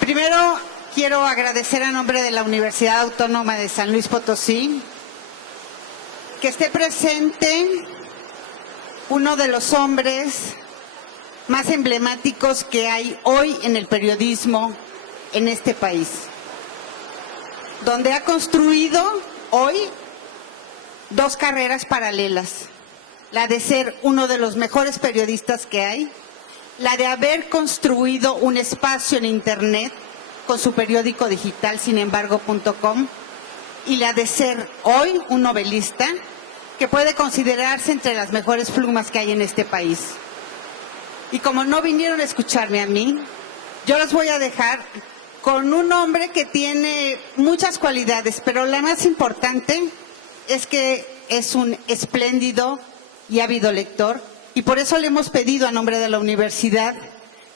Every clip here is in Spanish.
Primero, quiero agradecer a nombre de la Universidad Autónoma de San Luis Potosí que esté presente uno de los hombres más emblemáticos que hay hoy en el periodismo en este país, donde ha construido hoy dos carreras paralelas, la de ser uno de los mejores periodistas que hay, la de haber construido un espacio en Internet con su periódico digital sinembargo.com y la de ser hoy un novelista que puede considerarse entre las mejores plumas que hay en este país. Y como no vinieron a escucharme a mí, yo los voy a dejar con un hombre que tiene muchas cualidades, pero la más importante es que es un espléndido y ávido lector, y por eso le hemos pedido a nombre de la universidad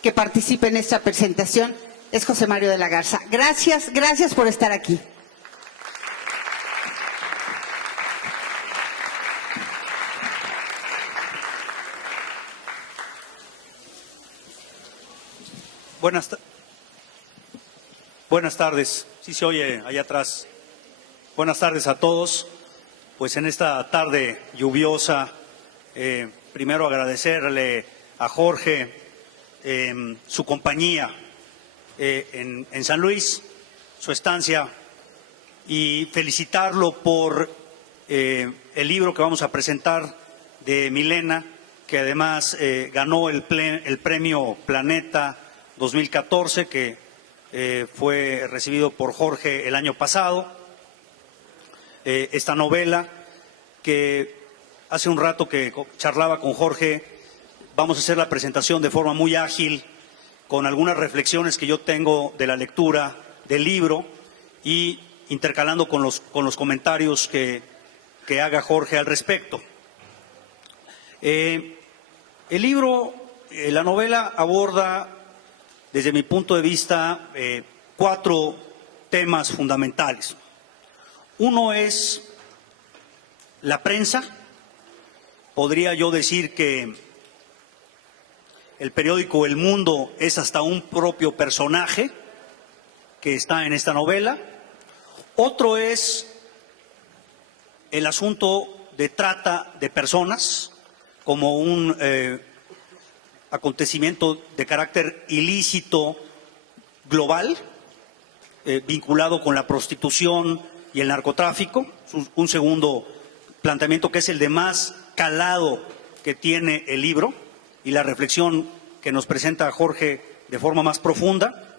que participe en esta presentación. Es José Mario de la Garza. Gracias, gracias por estar aquí. Buenas tardes. Sí se oye allá atrás. Buenas tardes a todos. Pues en esta tarde lluviosa, primero agradecerle a Jorge su compañía en San Luis, su estancia, y felicitarlo por el libro que vamos a presentar de Milena, que además ganó el premio Planeta 2014, que fue recibido por Jorge el año pasado. Esta novela, que hace un rato que charlaba con Jorge, vamos a hacer la presentación de forma muy ágil, con algunas reflexiones que yo tengo de la lectura del libro y intercalando con los comentarios que haga Jorge al respecto. El libro, la novela aborda, desde mi punto de vista, 4 temas fundamentales. Uno es la prensa. Podría yo decir que el periódico El Mundo es hasta un propio personaje que está en esta novela. Otro es el asunto de trata de personas como un acontecimiento de carácter ilícito global, vinculado con la prostitución y el narcotráfico. Un segundo planteamiento, que es el de más calado que tiene el libro, y la reflexión que nos presenta Jorge de forma más profunda.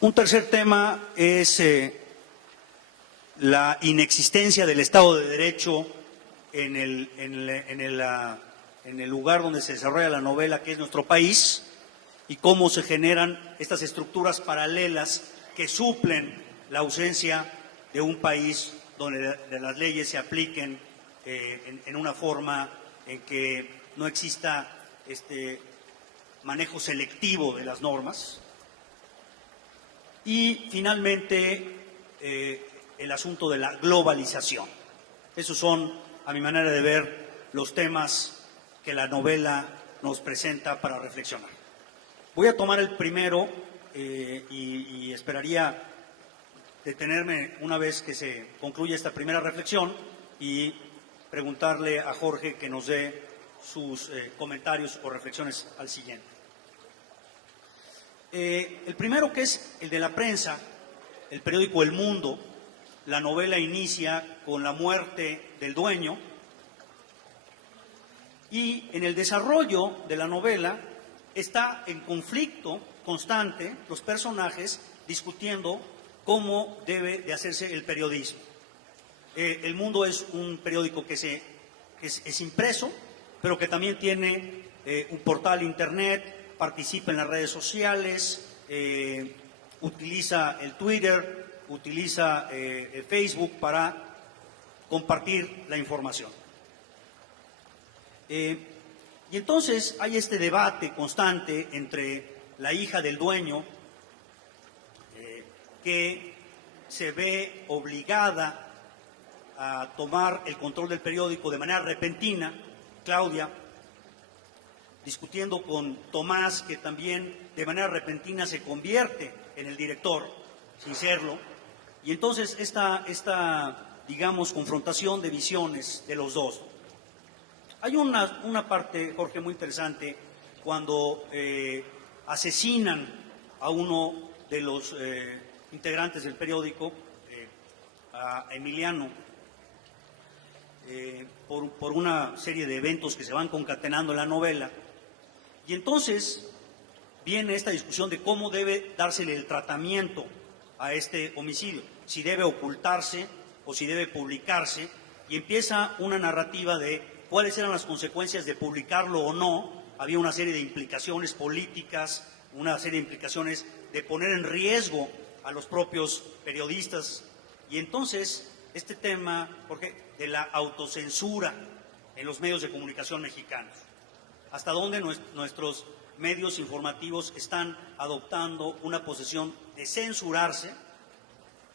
Un tercer tema es la inexistencia del Estado de Derecho en el lugar donde se desarrolla la novela, que es nuestro país, y cómo se generan estas estructuras paralelas que suplen la ausencia de un país donde las leyes se apliquen en una forma en que no exista manejo selectivo de las normas. Y finalmente el asunto de la globalización. Esos son, a mi manera de ver, los temas que la novela nos presenta para reflexionar. Voy a tomar el primero y esperaría detenerme una vez que se concluya esta primera reflexión y preguntarle a Jorge que nos dé sus comentarios o reflexiones al siguiente. El primero, que es el de la prensa, el periódico El Mundo. La novela inicia con la muerte del dueño y en el desarrollo de la novela está en conflicto constante los personajes discutiendo cómo debe de hacerse el periodismo. El Mundo es un periódico que es impreso, pero que también tiene un portal internet, participa en las redes sociales, utiliza el Twitter, utiliza el Facebook para compartir la información. Y entonces hay este debate constante entre la hija del dueño, que se ve obligada a tomar el control del periódico de manera repentina, Claudia, discutiendo con Tomás, que también de manera repentina se convierte en el director, sin serlo, y entonces esta digamos, confrontación de visiones de los dos. Hay una parte, Jorge, muy interesante, cuando asesinan a uno de los integrantes del periódico, a Emiliano, por una serie de eventos que se van concatenando en la novela. Y entonces viene esta discusión de cómo debe dársele el tratamiento a este homicidio, si debe ocultarse o si debe publicarse, y empieza una narrativa de cuáles eran las consecuencias de publicarlo o no. Había una serie de implicaciones políticas, una serie de implicaciones de poner en riesgo a los propios periodistas. Y entonces este tema, Jorge, de la autocensura en los medios de comunicación mexicanos, hasta dónde nuestros medios informativos están adoptando una posición de censurarse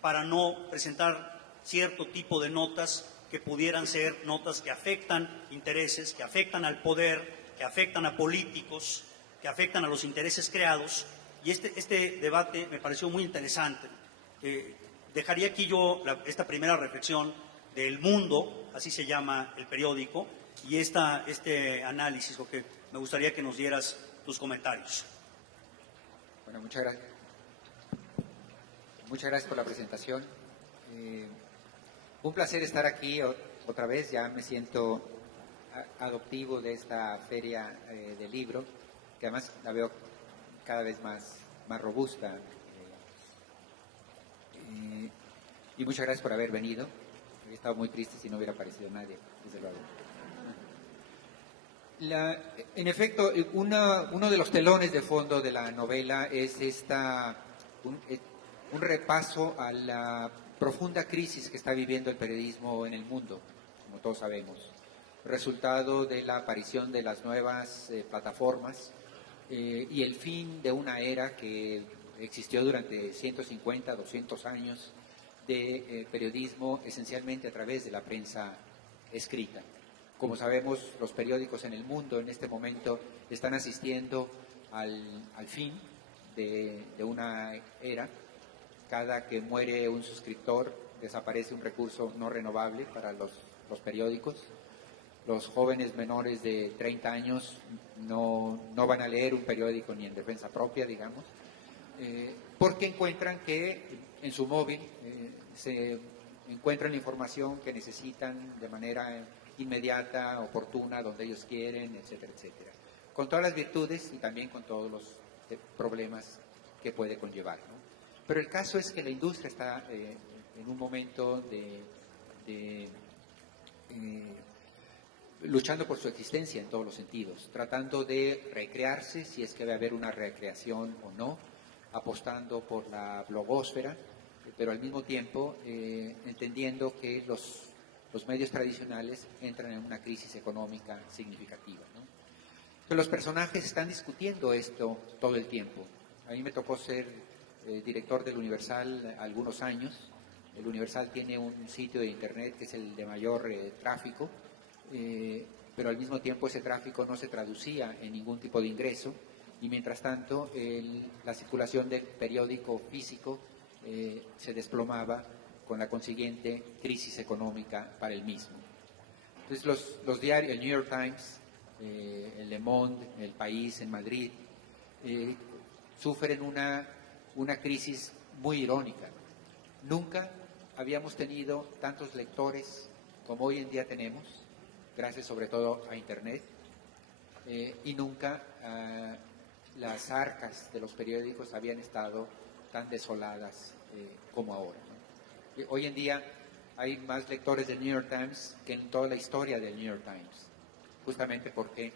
para no presentar cierto tipo de notas que pudieran ser notas que afectan intereses, que afectan al poder, que afectan a políticos, que afectan a los intereses creados. Y este debate me pareció muy interesante. Dejaría aquí yo esta primera reflexión del Mundo, así se llama el periódico, y este análisis, porque me gustaría que nos dieras tus comentarios. Bueno, muchas gracias. Muchas gracias por la presentación. Un placer estar aquí otra vez. Ya me siento adoptivo de esta feria del libro, que además la veo cada vez más robusta. Y muchas gracias por haber venido. He estado muy triste si no hubiera aparecido nadie, desde luego. En efecto, uno de los telones de fondo de la novela es un repaso a la profunda crisis que está viviendo el periodismo en el mundo, como todos sabemos, resultado de la aparición de las nuevas plataformas y el fin de una era que existió durante 150, 200 años de periodismo esencialmente a través de la prensa escrita. Como sabemos, los periódicos en el mundo en este momento están asistiendo al fin de una era. Cada que muere un suscriptor, desaparece un recurso no renovable para los periódicos. Los jóvenes menores de 30 años no van a leer un periódico ni en defensa propia, digamos, porque encuentran que en su móvil se encuentran la información que necesitan de manera inmediata, oportuna, donde ellos quieren, etcétera, etcétera. Con todas las virtudes y también con todos los problemas que puede conllevar, ¿no? Pero el caso es que la industria está en un momento luchando por su existencia en todos los sentidos, tratando de recrearse, si es que va a haber una recreación o no, apostando por la blogósfera, pero al mismo tiempo entendiendo que los medios tradicionales entran en una crisis económica significativa, ¿no? Pero los personajes están discutiendo esto todo el tiempo. A mí me tocó ser director del Universal algunos años. El Universal tiene un sitio de internet que es el de mayor tráfico, pero al mismo tiempo ese tráfico no se traducía en ningún tipo de ingreso, y mientras tanto la circulación del periódico físico se desplomaba, con la consiguiente crisis económica para el mismo. Entonces los diarios, el New York Times, el Le Monde, El País en Madrid, sufren una crisis muy irónica. Nunca habíamos tenido tantos lectores como hoy en día tenemos, gracias sobre todo a Internet, y nunca las arcas de los periódicos habían estado tan desoladas como ahora, ¿no? Hoy en día hay más lectores del New York Times que en toda la historia del New York Times, justamente porque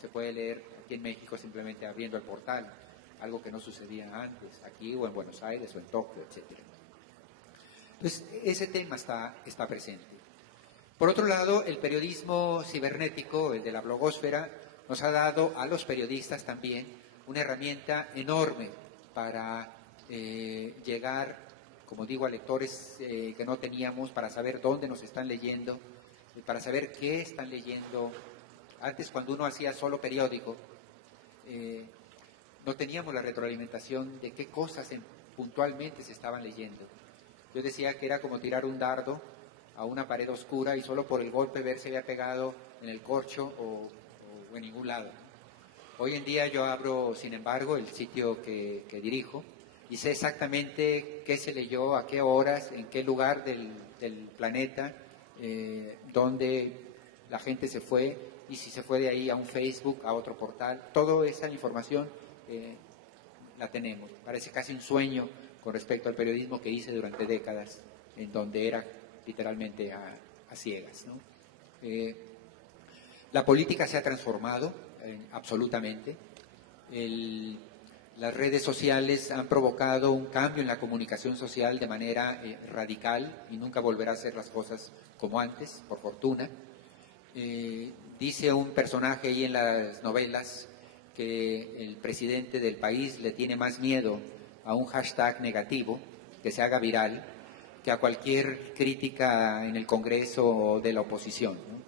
se puede leer aquí en México simplemente abriendo el portal, algo que no sucedía antes, aquí o en Buenos Aires o en Tokio, etc. Entonces, ese tema está presente. Por otro lado, el periodismo cibernético, el de la blogósfera, nos ha dado a los periodistas también una herramienta enorme para llegar, como digo, a lectores que no teníamos, para saber dónde nos están leyendo, para saber qué están leyendo. Antes, cuando uno hacía solo periódico, no teníamos la retroalimentación de qué cosas puntualmente se estaban leyendo. Yo decía que era como tirar un dardo a una pared oscura y solo por el golpe ver si había pegado en el corcho o en ningún lado. Hoy en día yo abro, sin embargo, el sitio que dirijo y sé exactamente qué se leyó, a qué horas, en qué lugar del planeta, dónde la gente se fue y si se fue de ahí a un Facebook, a otro portal. Toda esa información la tenemos. Parece casi un sueño con respecto al periodismo que hice durante décadas, en donde era literalmente a ciegas, ¿no? La política se ha transformado absolutamente. Las redes sociales han provocado un cambio en la comunicación social de manera radical y nunca volverá a ser las cosas como antes, por fortuna. Dice un personaje ahí en las novelas que el presidente del país le tiene más miedo a un hashtag negativo que se haga viral que a cualquier crítica en el Congreso de la oposición, ¿no?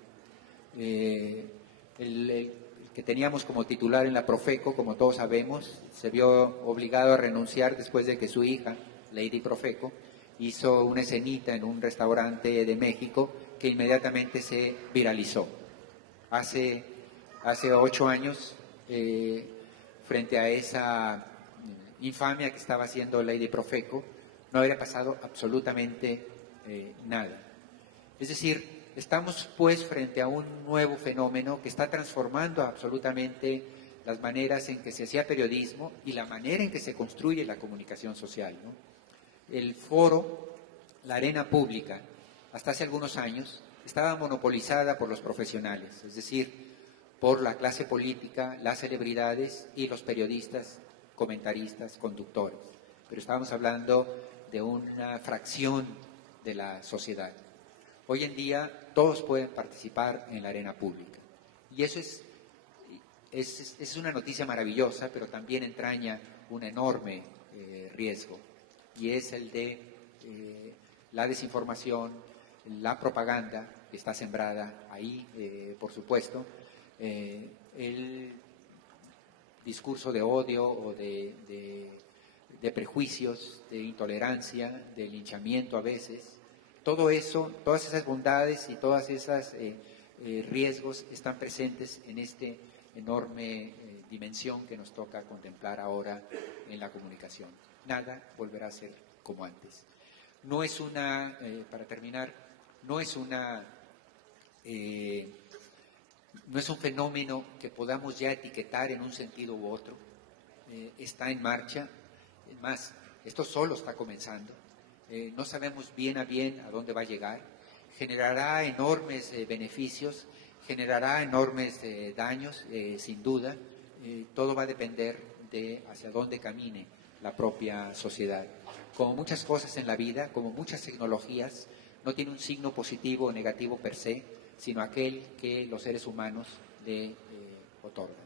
El que teníamos como titular en la Profeco, como todos sabemos, se vio obligado a renunciar después de que su hija, Lady Profeco, hizo una escenita en un restaurante de México que inmediatamente se viralizó. Hace 8 años, frente a esa infamia que estaba haciendo Lady Profeco, no habría pasado absolutamente nada. Es decir, estamos pues frente a un nuevo fenómeno que está transformando absolutamente las maneras en que se hacía periodismo y la manera en que se construye la comunicación social, ¿no? El foro, la arena pública, hasta hace algunos años, estaba monopolizada por los profesionales, es decir, por la clase política, las celebridades y los periodistas, comentaristas, conductores. Pero estábamos hablando de una fracción de la sociedad. Hoy en día todos pueden participar en la arena pública. Y eso es una noticia maravillosa, pero también entraña un enorme riesgo. Y es el de la desinformación, la propaganda que está sembrada ahí, por supuesto, el discurso de odio o de prejuicios, de intolerancia, de linchamiento a veces. Todo eso, todas esas bondades y todas esas riesgos están presentes en este enorme dimensión que nos toca contemplar ahora en la comunicación. Nada volverá a ser como antes. No es una, para terminar, no es un fenómeno que podamos ya etiquetar en un sentido u otro. Está en marcha. Es más, esto solo está comenzando. No sabemos bien a dónde va a llegar. Generará enormes beneficios, generará enormes daños, sin duda. Todo va a depender de hacia dónde camine la propia sociedad. Como muchas cosas en la vida, como muchas tecnologías, no tiene un signo positivo o negativo per se, sino aquel que los seres humanos le otorgan.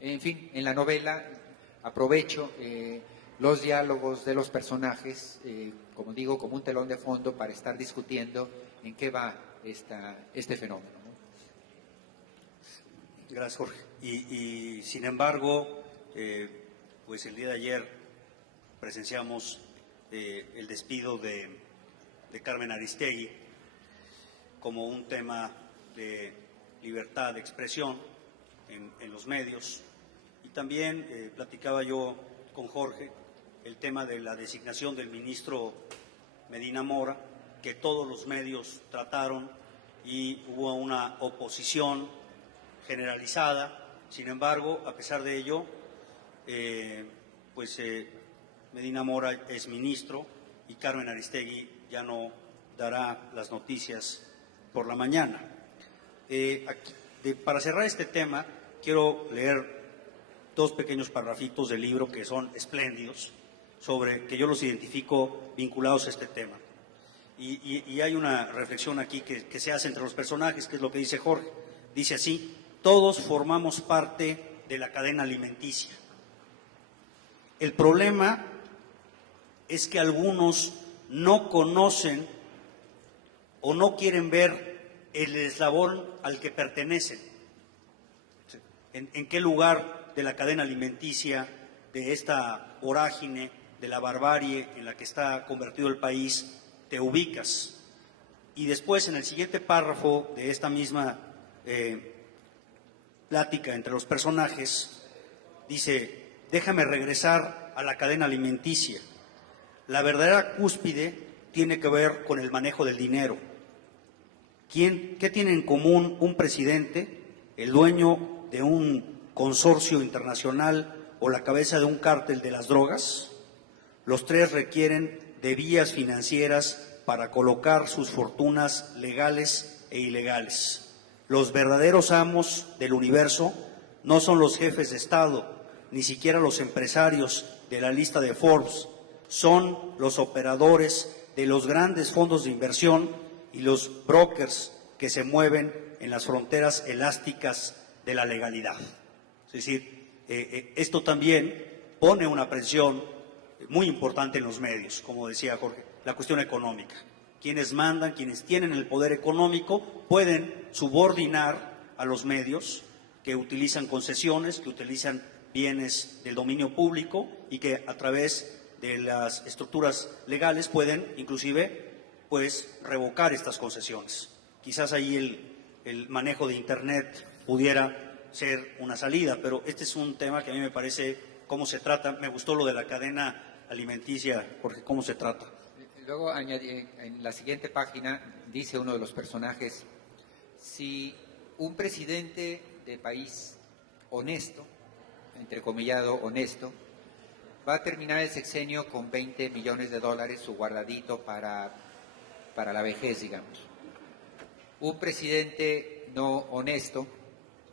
En fin, en la novela aprovecho los diálogos de los personajes, como digo, como un telón de fondo para estar discutiendo en qué va este fenómeno, ¿no? Gracias, Jorge. Y sin embargo, pues el día de ayer presenciamos el despido de Carmen Aristegui como un tema de libertad de expresión en los medios. Y también platicaba yo con Jorge el tema de la designación del ministro Medina Mora, que todos los medios trataron y hubo una oposición generalizada. Sin embargo, a pesar de ello, Medina Mora es ministro y Carmen Aristegui ya no dará las noticias por la mañana. Para cerrar este tema, quiero leer 2 pequeños parrafitos del libro que son espléndidos, que yo los identifico vinculados a este tema. Y hay una reflexión aquí que se hace entre los personajes, que es lo que dice Jorge. Dice así: todos formamos parte de la cadena alimenticia. El problema es que algunos no conocen o no quieren ver el eslabón al que pertenecen. en qué lugar de la cadena alimenticia, de esta vorágine, de la barbarie en la que está convertido el país, te ubicas. Y después, en el siguiente párrafo de esta misma plática entre los personajes, dice: déjame regresar a la cadena alimenticia. La verdadera cúspide tiene que ver con el manejo del dinero. ¿Qué tiene en común un presidente, el dueño de un consorcio internacional o la cabeza de un cártel de las drogas? Los tres requieren de vías financieras para colocar sus fortunas legales e ilegales. Los verdaderos amos del universo no son los jefes de Estado, ni siquiera los empresarios de la lista de Forbes, son los operadores de los grandes fondos de inversión y los brokers que se mueven en las fronteras elásticas de la legalidad. Es decir, esto también pone una presión muy importante en los medios, como decía Jorge, la cuestión económica. Quienes mandan, quienes tienen el poder económico, pueden subordinar a los medios que utilizan concesiones, que utilizan bienes del dominio público y que a través de las estructuras legales pueden inclusive pues revocar estas concesiones. Quizás ahí el manejo de Internet pudiera ser una salida, pero este es un tema que a mí me parece cómo se trata. Me gustó lo de la cadena alimenticia, porque cómo se trata. Luego, en la siguiente página, dice uno de los personajes: si un presidente de país honesto, entrecomillado honesto, va a terminar el sexenio con 20 millones de dólares, su guardadito para la vejez, digamos. Un presidente no honesto,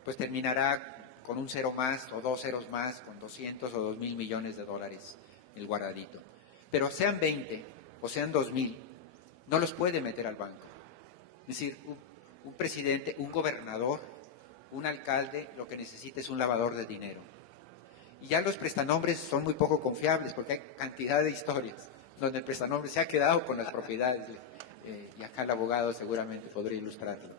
pues terminará con un cero más o dos ceros más, con 200 o 2.000 millones de dólares el guardadito. Pero sean 20 o sean 2.000, no los puede meter al banco. Es decir, un presidente, un gobernador, un alcalde, lo que necesita es un lavador de dinero. Y ya los prestanombres son muy poco confiables, porque hay cantidad de historias donde el prestanombre se ha quedado con las propiedades, y acá el abogado seguramente podría ilustrarlo.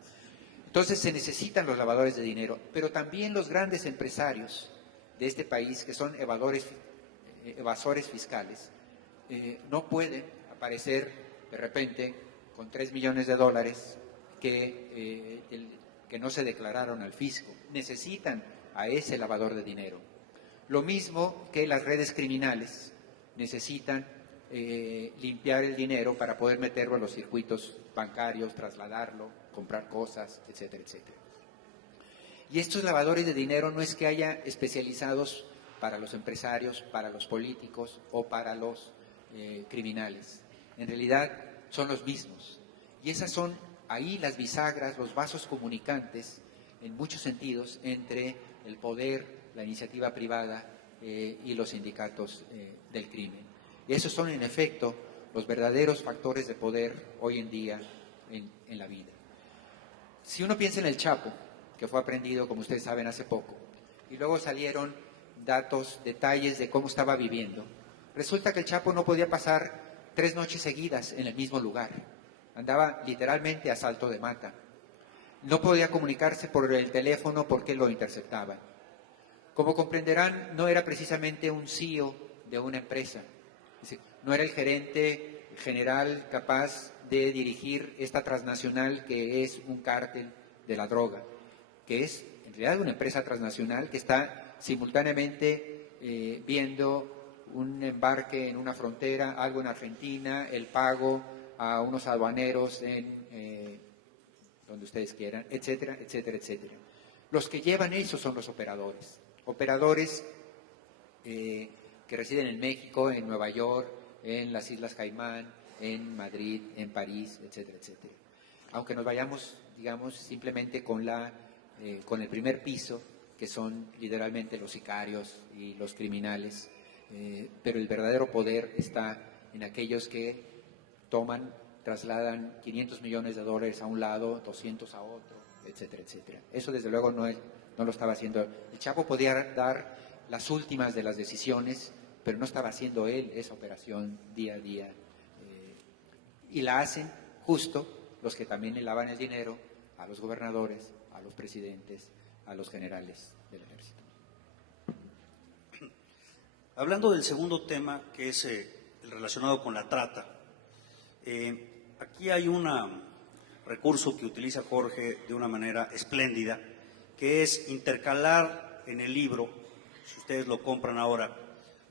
Entonces se necesitan los lavadores de dinero, pero también los grandes empresarios de este país, que son evasores fiscales, no pueden aparecer de repente con 3 millones de dólares que no se declararon al fisco. Necesitan a ese lavador de dinero. Lo mismo que las redes criminales necesitan limpiar el dinero para poder meterlo a los circuitos bancarios, trasladarlo, comprar cosas, etcétera, etcétera. Y estos lavadores de dinero no es que haya especializados para los empresarios, para los políticos o para los criminales. En realidad son los mismos. Y esas son ahí las bisagras, los vasos comunicantes, en muchos sentidos, entre el poder, la iniciativa privada y los sindicatos del crimen. Y esos son, en efecto, los verdaderos factores de poder hoy en día en la vida. Si uno piensa en el Chapo, que fue aprendido, como ustedes saben, hace poco, y luego salieron datos, detalles de cómo estaba viviendo, resulta que el Chapo no podía pasar 3 noches seguidas en el mismo lugar. Andaba literalmente a salto de mata. No podía comunicarse por el teléfono porque lo interceptaban. Como comprenderán, no era precisamente un CEO de una empresa. Es decir, no era el gerente general capaz de dirigir esta transnacional que es un cártel de la droga, que es en realidad una empresa transnacional que está simultáneamente viendo un embarque en una frontera, algo en Argentina, el pago a unos aduaneros en donde ustedes quieran, etcétera, etcétera, etcétera. Los que llevan eso son los operadores. Operadores que residen en México, en Nueva York, en las Islas Caimán, en Madrid, en París, etcétera, etcétera. Aunque nos vayamos, digamos, simplemente con el primer piso, que son literalmente los sicarios y los criminales, pero el verdadero poder está en aquellos que toman, trasladan 500 millones de dólares a un lado, 200 a otro, etcétera, etcétera. Eso desde luego no lo estaba haciendo. El Chapo podía dar las últimas de las decisiones, pero no estaba haciendo él esa operación día a día. Y la hacen justo los que también le lavan el dinero a los gobernadores, a los presidentes, a los generales del ejército. Hablando del segundo tema, que es el relacionado con la trata, aquí hay un recurso que utiliza Jorge de una manera espléndida, que es intercalar en el libro, si ustedes lo compran ahora,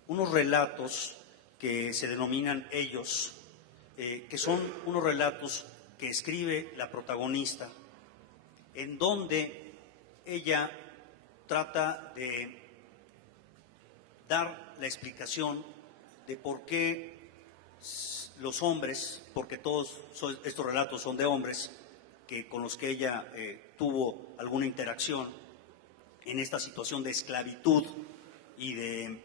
unos relatos que se denominan ellos, que son unos relatos que escribe la protagonista, en donde ella trata de dar la explicación de por qué los hombres, porque todos estos relatos son de hombres con los que ella tuvo alguna interacción en esta situación de esclavitud y de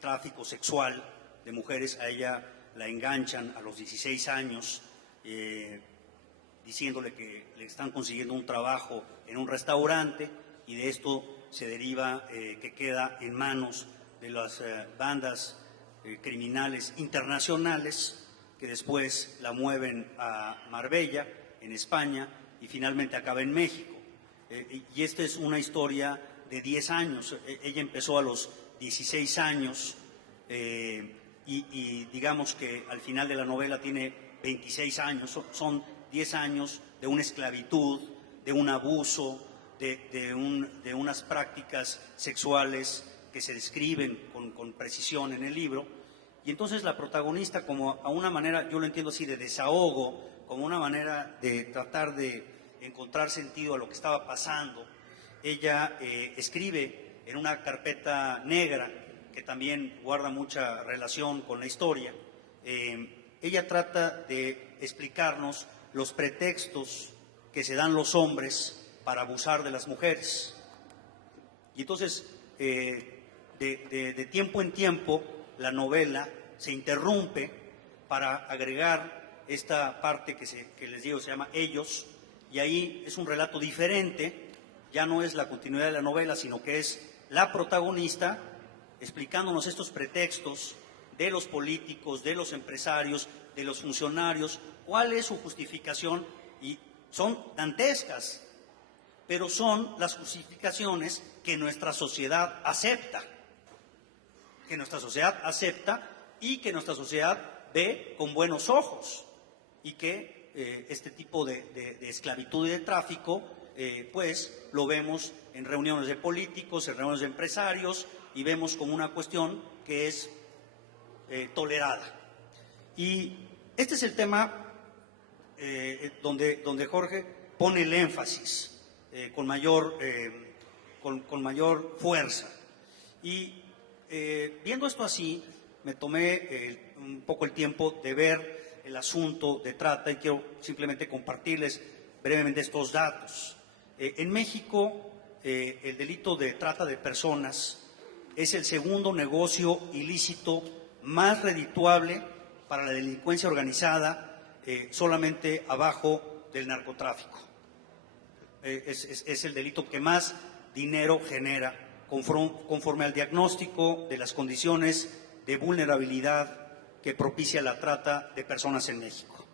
tráfico sexual de mujeres. A ella la enganchan a los 16 años, diciéndole que le están consiguiendo un trabajo en un restaurante, y de esto se deriva que queda en manos de las bandas criminales internacionales, que después la mueven a Marbella, en España, y finalmente acaba en México. Y esta es una historia de 10 años. Ella empezó a los 16 años y digamos que al final de la novela tiene 26 años. Son 10 años de una esclavitud, de un abuso, de unas prácticas sexuales que se describen con precisión en el libro. Y entonces la protagonista, como a una manera, yo lo entiendo así, de desahogo, como una manera de tratar de encontrar sentido a lo que estaba pasando, ella escribe en una carpeta negra que también guarda mucha relación con la historia. Ella trata de explicarnos los pretextos que se dan los hombres para abusar de las mujeres. Y entonces, de tiempo en tiempo, la novela se interrumpe para agregar esta parte que les digo se llama ellos, y ahí es un relato diferente. Ya no es la continuidad de la novela, sino que es la protagonista explicándonos estos pretextos de los políticos, de los empresarios, de los funcionarios, cuál es su justificación, y son dantescas, pero son las justificaciones que nuestra sociedad acepta, y que nuestra sociedad ve con buenos ojos, y que este tipo de esclavitud y de tráfico pues lo vemos en reuniones de políticos, en reuniones de empresarios, y vemos como una cuestión que es tolerada. Y este es el tema donde Jorge pone el énfasis con mayor fuerza. Y viendo esto así, me tomé un poco el tiempo de ver el asunto de trata, y quiero simplemente compartirles brevemente estos datos. En México, el delito de trata de personas es el segundo negocio ilícito más redituable para la delincuencia organizada, solamente abajo del narcotráfico. Es el delito que más dinero genera, conforme al diagnóstico de las condiciones de vulnerabilidad que propicia la trata de personas en México.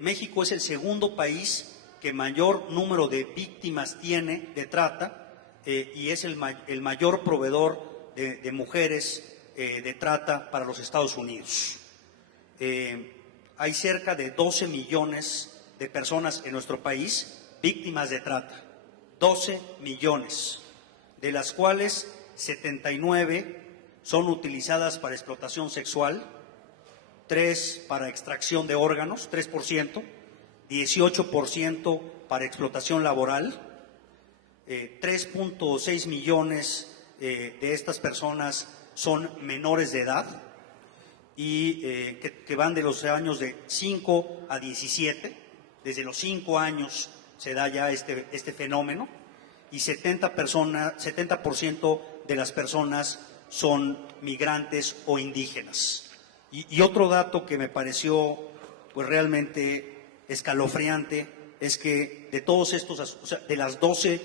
México es el segundo país que mayor número de víctimas tiene de trata, y es el mayor proveedor de mujeres de trata para los Estados Unidos. Hay cerca de 12 millones de personas en nuestro país víctimas de trata, 12 millones, de las cuales 79 son utilizadas para explotación sexual, 3 para extracción de órganos, 3%, 18% para explotación laboral, 3.6 millones de estas personas son menores de edad, y que van de los años de 5 a 17, desde los 5 años se da ya este fenómeno, y 70% de las personas son migrantes o indígenas. Y otro dato que me pareció pues realmente escalofriante es que de todos estos, o sea, de las 12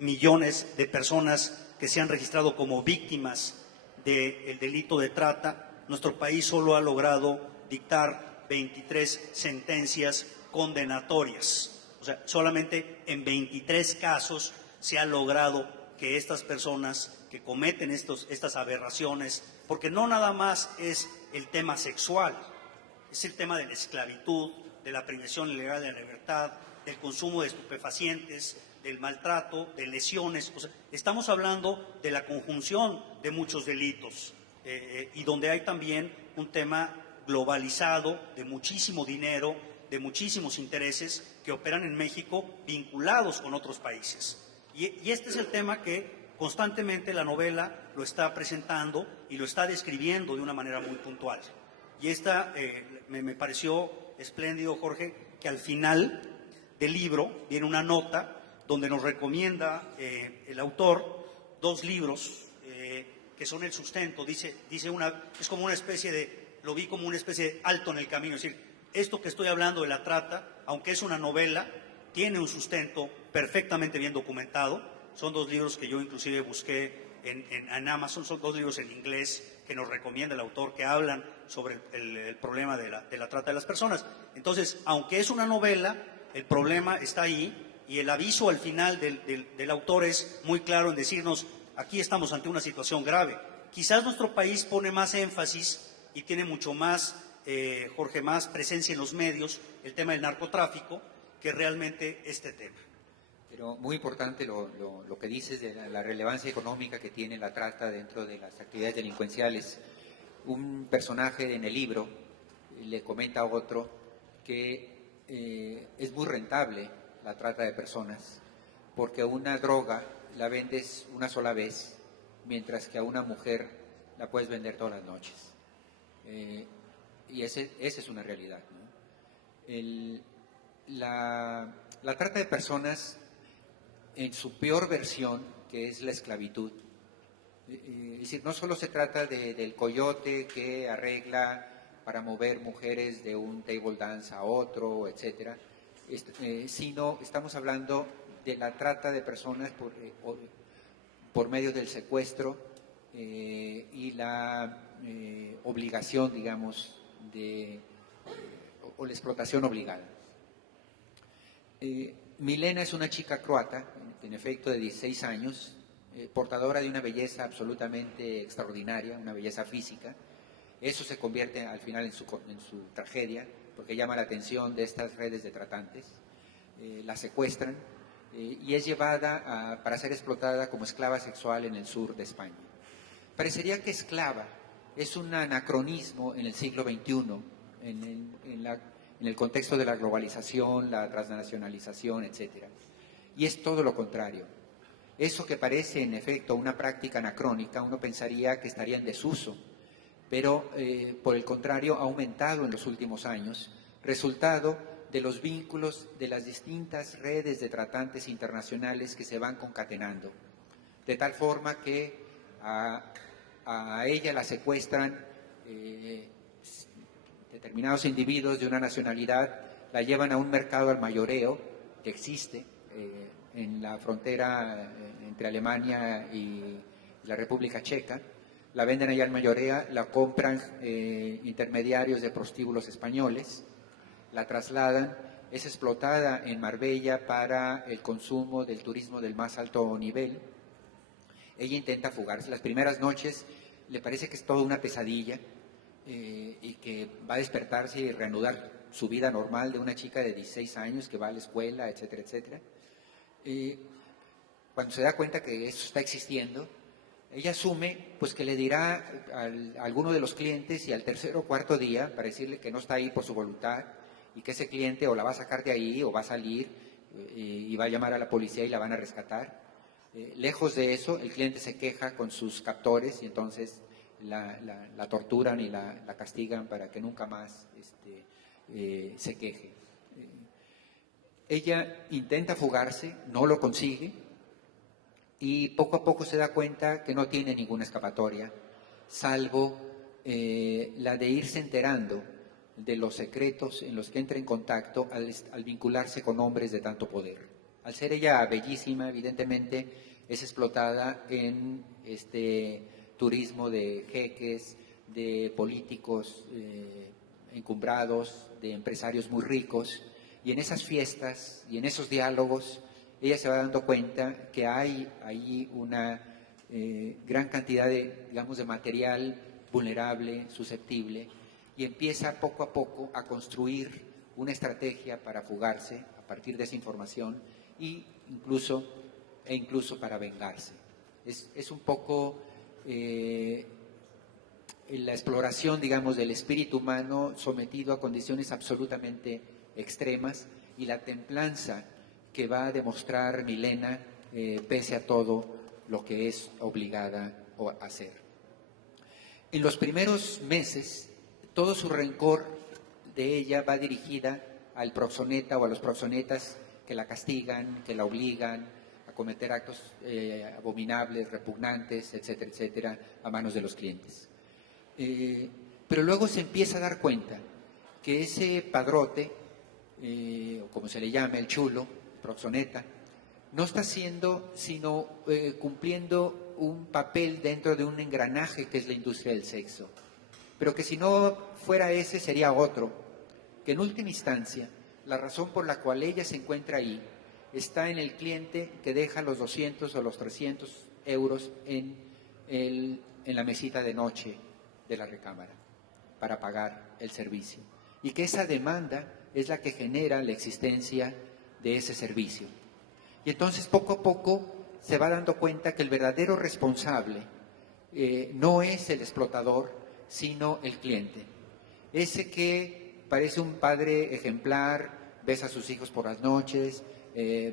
millones de personas que se han registrado como víctimas del delito de trata, nuestro país solo ha logrado dictar 23 sentencias condenatorias. O O sea, solamente en 23 casos se ha logrado que estas personas que cometen estas aberraciones, porque no nada más es el tema sexual, es el tema de la esclavitud, de la privación ilegal de la libertad, del consumo de estupefacientes, del maltrato, de lesiones. O sea, estamos hablando de la conjunción de muchos delitos y donde hay también un tema globalizado de muchísimo dinero, de muchísimos intereses que operan en México vinculados con otros países. Y este es el tema que constantemente la novela lo está presentando y lo está describiendo de una manera muy puntual. Y me pareció espléndido, Jorge, que al final del libro viene una nota donde nos recomienda el autor 2 libros que son el sustento. Dice es como una especie de, lo vi como una especie de alto en el camino, es decir, esto que estoy hablando de la trata, aunque es una novela, tiene un sustento perfectamente bien documentado. Son 2 libros que yo inclusive busqué en Amazon, son 2 libros en inglés que nos recomienda el autor, que hablan sobre el problema de la trata de las personas. Entonces, aunque es una novela, el problema está ahí y el aviso al final del autor es muy claro en decirnos, aquí estamos ante una situación grave. Quizás nuestro país pone más énfasis y tiene mucho más, Jorge, más presencia en los medios, el tema del narcotráfico, que realmente este tema. Pero muy importante lo que dices de la relevancia económica que tiene la trata dentro de las actividades delincuenciales. Un personaje en el libro le comenta a otro que es muy rentable la trata de personas porque una droga la vendes una sola vez, mientras que a una mujer la puedes vender todas las noches. Y esa es una realidad, ¿no? La trata de personas en su peor versión, que es la esclavitud. Es decir, no solo se trata del coyote que arregla para mover mujeres de un table dance a otro, etcétera, sino estamos hablando de la trata de personas por medio del secuestro y la obligación, digamos, o la explotación obligada. Milena es una chica croata, en efecto de 16 años, portadora de una belleza absolutamente extraordinaria, una belleza física. Eso se convierte al final en su tragedia, porque llama la atención de estas redes de tratantes. La secuestran y es llevada para ser explotada como esclava sexual en el sur de España. Parecería que esclava es un anacronismo en el siglo XXI, en el contexto de la globalización, la transnacionalización, etcétera. Y es todo lo contrario. Eso que parece, en efecto, una práctica anacrónica, uno pensaría que estaría en desuso, pero por el contrario ha aumentado en los últimos años, resultado de los vínculos de las distintas redes de tratantes internacionales que se van concatenando, de tal forma que a ella la secuestran determinados individuos de una nacionalidad, la llevan a un mercado al mayoreo que existe en la frontera entre Alemania y la República Checa, la venden allá al mayoreo, la compran intermediarios de prostíbulos españoles, la trasladan, es explotada en Marbella para el consumo del turismo del más alto nivel. Ella intenta fugarse. Las primeras noches le parece que es toda una pesadilla y que va a despertarse y reanudar su vida normal de una chica de 16 años que va a la escuela, etcétera, etcétera. Cuando se da cuenta que eso está existiendo, ella asume pues que le dirá a alguno de los clientes y al tercer o cuarto día para decirle que no está ahí por su voluntad y que ese cliente o la va a sacar de ahí o va a salir y va a llamar a la policía y la van a rescatar. Lejos de eso, el cliente se queja con sus captores y entonces la torturan y la castigan para que nunca más se queje. Ella intenta fugarse, no lo consigue y poco a poco se da cuenta que no tiene ninguna escapatoria, salvo la de irse enterando de los secretos en los que entra en contacto al vincularse con hombres de tanto poder. Al ser ella bellísima, evidentemente es explotada en este turismo de jeques, de políticos encumbrados, de empresarios muy ricos, Y en esas fiestas y en esos diálogos, ella se va dando cuenta que hay ahí una gran cantidad de, digamos, de material vulnerable, susceptible, y empieza poco a poco a construir una estrategia para fugarse a partir de esa información e incluso para vengarse. Es un poco la exploración, digamos, del espíritu humano sometido a condiciones absolutamente extremas y la templanza que va a demostrar Milena pese a todo lo que es obligada a hacer. En los primeros meses, todo su rencor de ella va dirigida al proxoneta o a los proxonetas que la castigan, que la obligan a cometer actos abominables, repugnantes, etcétera, etcétera, a manos de los clientes. Pero luego se empieza a dar cuenta que ese padrote, o como se le llame, el chulo, proxoneta, no está haciendo sino cumpliendo un papel dentro de un engranaje que es la industria del sexo, pero que si no fuera ese sería otro, que en última instancia la razón por la cual ella se encuentra ahí está en el cliente que deja los 200 o los 300 euros en la mesita de noche de la recámara para pagar el servicio, y que esa demanda es la que genera la existencia de ese servicio. Y entonces poco a poco se va dando cuenta que el verdadero responsable no es el explotador, sino el cliente. Ese que parece un padre ejemplar, besa a sus hijos por las noches,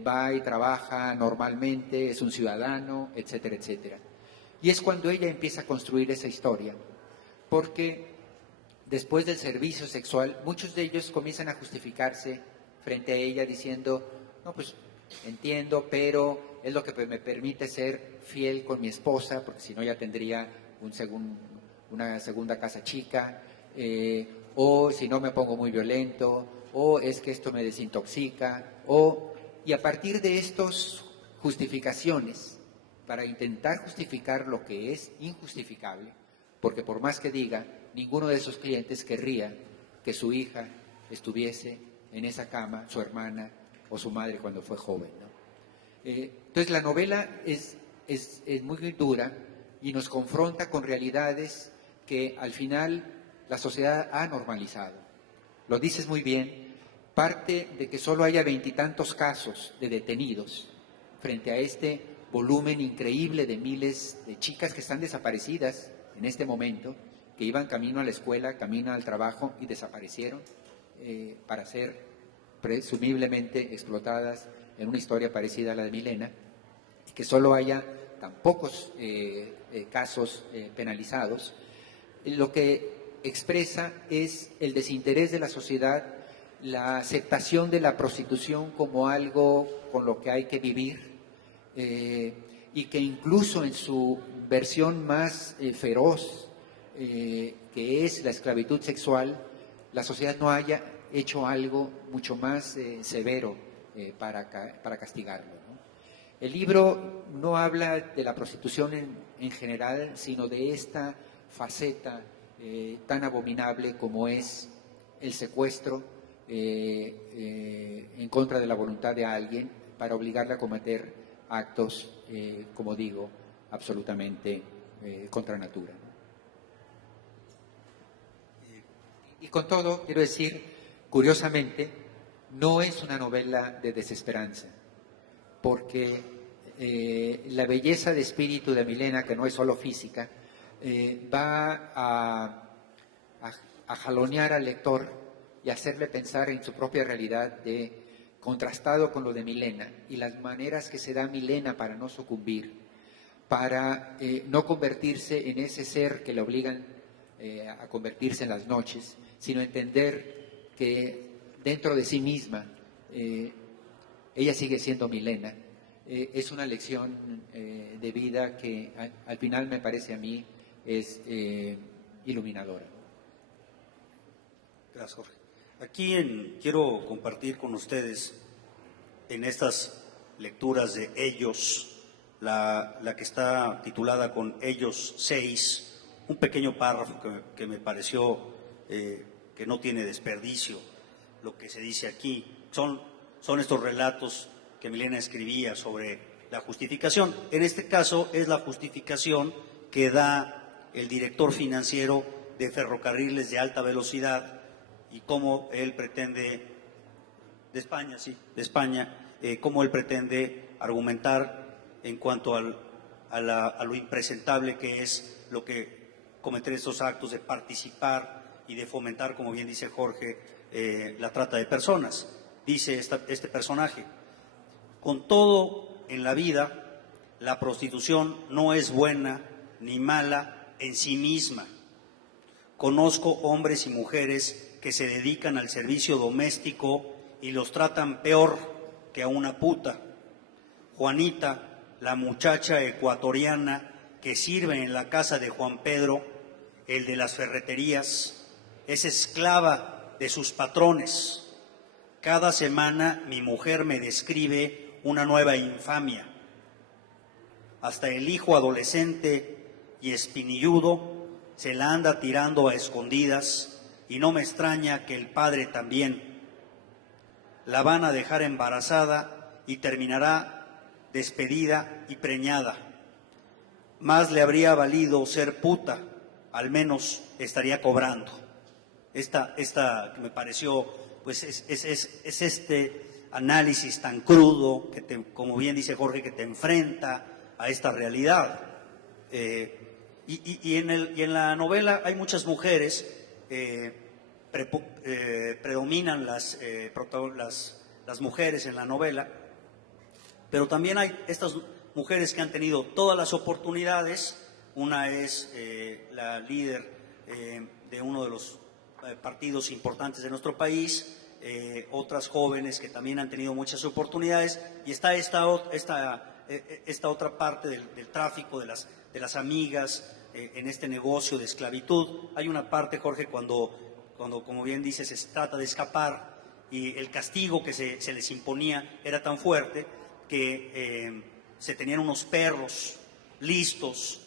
va y trabaja normalmente, es un ciudadano, etcétera, etcétera. Y es cuando ella empieza a construir esa historia, porque después del servicio sexual, muchos de ellos comienzan a justificarse frente a ella diciendo, no, pues entiendo, pero es lo que me permite ser fiel con mi esposa, porque si no ya tendría una segunda casa chica, o si no me pongo muy violento, o es que esto me desintoxica, y a partir de estas justificaciones, para intentar justificar lo que es injustificable, porque por más que diga, ninguno de esos clientes querría que su hija estuviese en esa cama, su hermana o su madre cuando fue joven, ¿no? Entonces la novela es muy dura y nos confronta con realidades que al final la sociedad ha normalizado. Lo dices muy bien, parte de que solo haya 20 y tantos casos de detenidos frente a este volumen increíble de miles de chicas que están desaparecidas en este momento, que iban camino a la escuela, camino al trabajo y desaparecieron para ser presumiblemente explotadas en una historia parecida a la de Milena, y que solo haya tan pocos casos penalizados, lo que expresa es el desinterés de la sociedad, la aceptación de la prostitución como algo con lo que hay que vivir, y que incluso en su versión más feroz, que es la esclavitud sexual, la sociedad no haya hecho algo mucho más severo para castigarlo, ¿no? El libro no habla de la prostitución en general, sino de esta faceta tan abominable como es el secuestro en contra de la voluntad de alguien para obligarle a cometer actos, como digo, absolutamente contra natura. Y con todo, quiero decir, curiosamente, no es una novela de desesperanza, porque la belleza de espíritu de Milena, que no es solo física, va a jalonear al lector y hacerle pensar en su propia realidad contrastado con lo de Milena y las maneras que se da Milena para no sucumbir, para no convertirse en ese ser que le obligan a convertirse en las noches, sino entender que dentro de sí misma ella sigue siendo Milena. Es una lección de vida que al final me parece a mí es iluminadora. Gracias, Jorge. Aquí quiero compartir con ustedes en estas lecturas de Ellos, la que está titulada con Ellos 6, un pequeño párrafo que me pareció que no tiene desperdicio, lo que se dice aquí. son estos relatos que Milena escribía sobre la justificación. En este caso es la justificación que da el director financiero de Ferrocarriles de Alta Velocidad y cómo él pretende, de España, cómo él pretende argumentar en cuanto a lo impresentable que es lo que cometer estos actos de participar y de fomentar, como bien dice Jorge, la trata de personas. Dice este personaje: con todo en la vida, la prostitución no es buena ni mala en sí misma. Conozco hombres y mujeres que se dedican al servicio doméstico y los tratan peor que a una puta. Juanita, la muchacha ecuatoriana que sirve en la casa de Juan Pedro, el de las ferreterías, es esclava de sus patrones. Cada semana mi mujer me describe una nueva infamia. Hasta el hijo adolescente y espinilludo se la anda tirando a escondidas y no me extraña que el padre también. La van a dejar embarazada y terminará despedida y preñada. Más le habría valido ser puta, al menos estaría cobrando. Esta que me pareció, pues es este análisis tan crudo, que como bien dice Jorge, que te enfrenta a esta realidad. Y en la novela hay muchas mujeres, predominan las mujeres en la novela, pero también hay estas mujeres que han tenido todas las oportunidades. Una es la líder de uno de los partidos importantes de nuestro país, otras jóvenes que también han tenido muchas oportunidades, y está esta otra parte del tráfico de las amigas en este negocio de esclavitud. Hay una parte, Jorge, cuando como bien dices, se trata de escapar y el castigo que se les imponía era tan fuerte que se tenían unos perros listos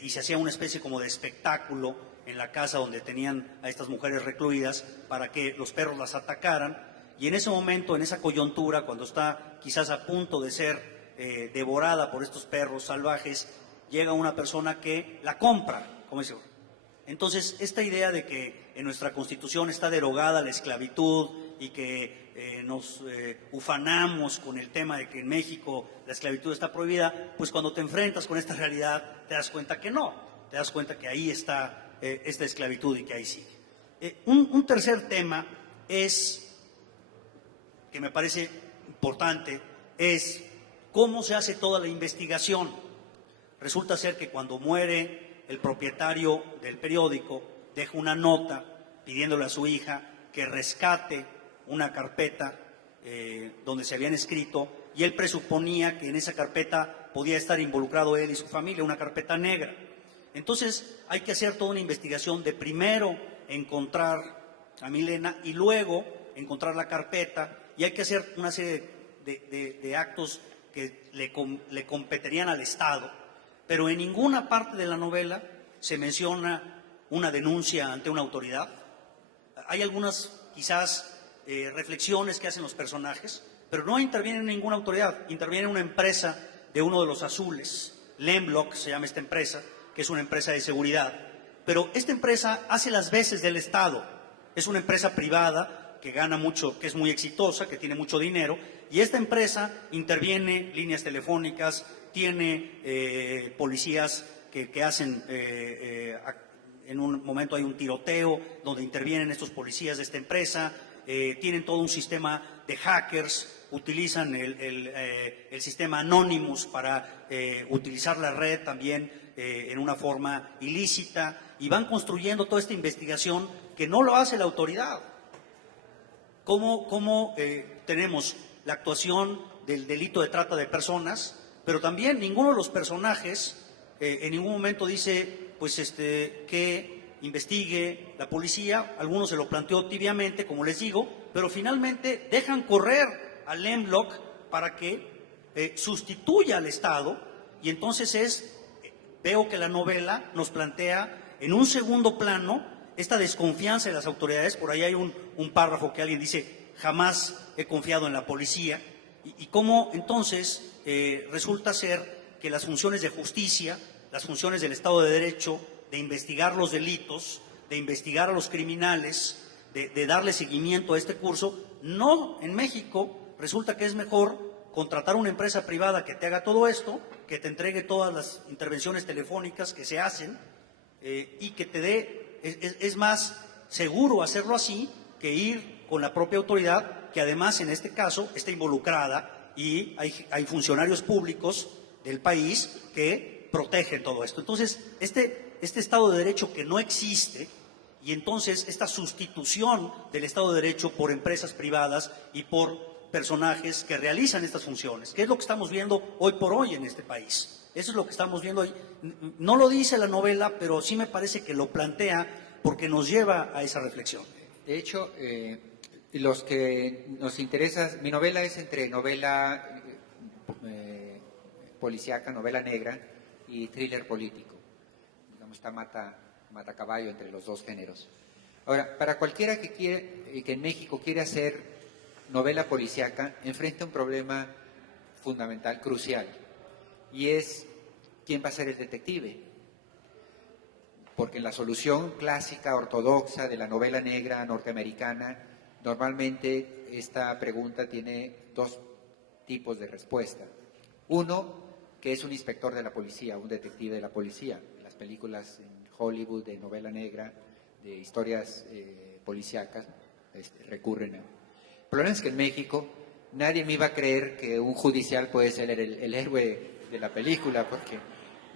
y se hacía una especie como de espectáculo en la casa donde tenían a estas mujeres recluidas para que los perros las atacaran, y en ese momento, en esa coyuntura, cuando está quizás a punto de ser devorada por estos perros salvajes, llega una persona que la compra, como dice. Entonces, esta idea de que en nuestra Constitución está derogada la esclavitud y que nos ufanamos con el tema de que en México la esclavitud está prohibida, pues cuando te enfrentas con esta realidad te das cuenta que no, te das cuenta que ahí está esta esclavitud y que ahí sigue. Un tercer tema que me parece importante, es cómo se hace toda la investigación. Resulta ser que cuando muere el propietario del periódico, deja una nota pidiéndole a su hija que rescate una carpeta donde se habían escrito, y él presuponía que en esa carpeta podía estar involucrado él y su familia, una carpeta negra. Entonces hay que hacer toda una investigación de primero encontrar a Milena y luego encontrar la carpeta, y hay que hacer una serie de actos que le competerían al Estado, pero en ninguna parte de la novela se menciona una denuncia ante una autoridad. Hay algunas quizás reflexiones que hacen los personajes, pero no interviene ninguna autoridad. Interviene una empresa de uno de los azules, Lemlock se llama esta empresa, que es una empresa de seguridad, pero esta empresa hace las veces del Estado. Es una empresa privada que gana mucho, que es muy exitosa, que tiene mucho dinero, y esta empresa interviene líneas telefónicas, tiene policías que hacen, en un momento hay un tiroteo donde intervienen estos policías de esta empresa, tienen todo un sistema de hackers, utilizan el sistema Anonymous para utilizar la red también en una forma ilícita, y van construyendo toda esta investigación que no lo hace la autoridad. ¿Cómo tenemos la actuación del delito de trata de personas, pero también ninguno de los personajes en ningún momento dice pues que investigue la policía? Algunos se lo planteó tibiamente, como les digo, pero finalmente dejan correr a Lemlock para que sustituya al Estado, y entonces veo que la novela nos plantea en un segundo plano esta desconfianza de las autoridades. Por ahí hay un párrafo que alguien dice, jamás he confiado en la policía, y cómo entonces resulta ser que las funciones de justicia, las funciones del Estado de Derecho, de investigar los delitos, de investigar a los criminales, de darle seguimiento a este curso, no, en México resulta que es mejor contratar una empresa privada que te haga todo esto, que te entregue todas las intervenciones telefónicas que se hacen y que te dé, es más seguro hacerlo así que ir con la propia autoridad, que además en este caso está involucrada y hay funcionarios públicos del país que protegen todo esto. Entonces, este Estado de Derecho que no existe, y entonces esta sustitución del Estado de Derecho por empresas privadas y por personajes que realizan estas funciones, que es lo que estamos viendo hoy por hoy en este país. Eso es lo que estamos viendo hoy. No lo dice la novela, pero sí me parece que lo plantea porque nos lleva a esa reflexión. De hecho, los que nos interesa, mi novela es entre novela policíaca, novela negra y thriller político. Digamos, está mata caballo entre los dos géneros. Ahora, para cualquiera que en México quiere hacer novela policíaca, enfrenta un problema fundamental, crucial, y es quién va a ser el detective. Porque en la solución clásica, ortodoxa de la novela negra norteamericana, normalmente esta pregunta tiene dos tipos de respuesta. Uno, que es un inspector de la policía, un detective de la policía. Las películas en Hollywood de novela negra, de historias policíacas, recurren a... El problema es que en México nadie me iba a creer que un judicial puede ser el héroe de la película, porque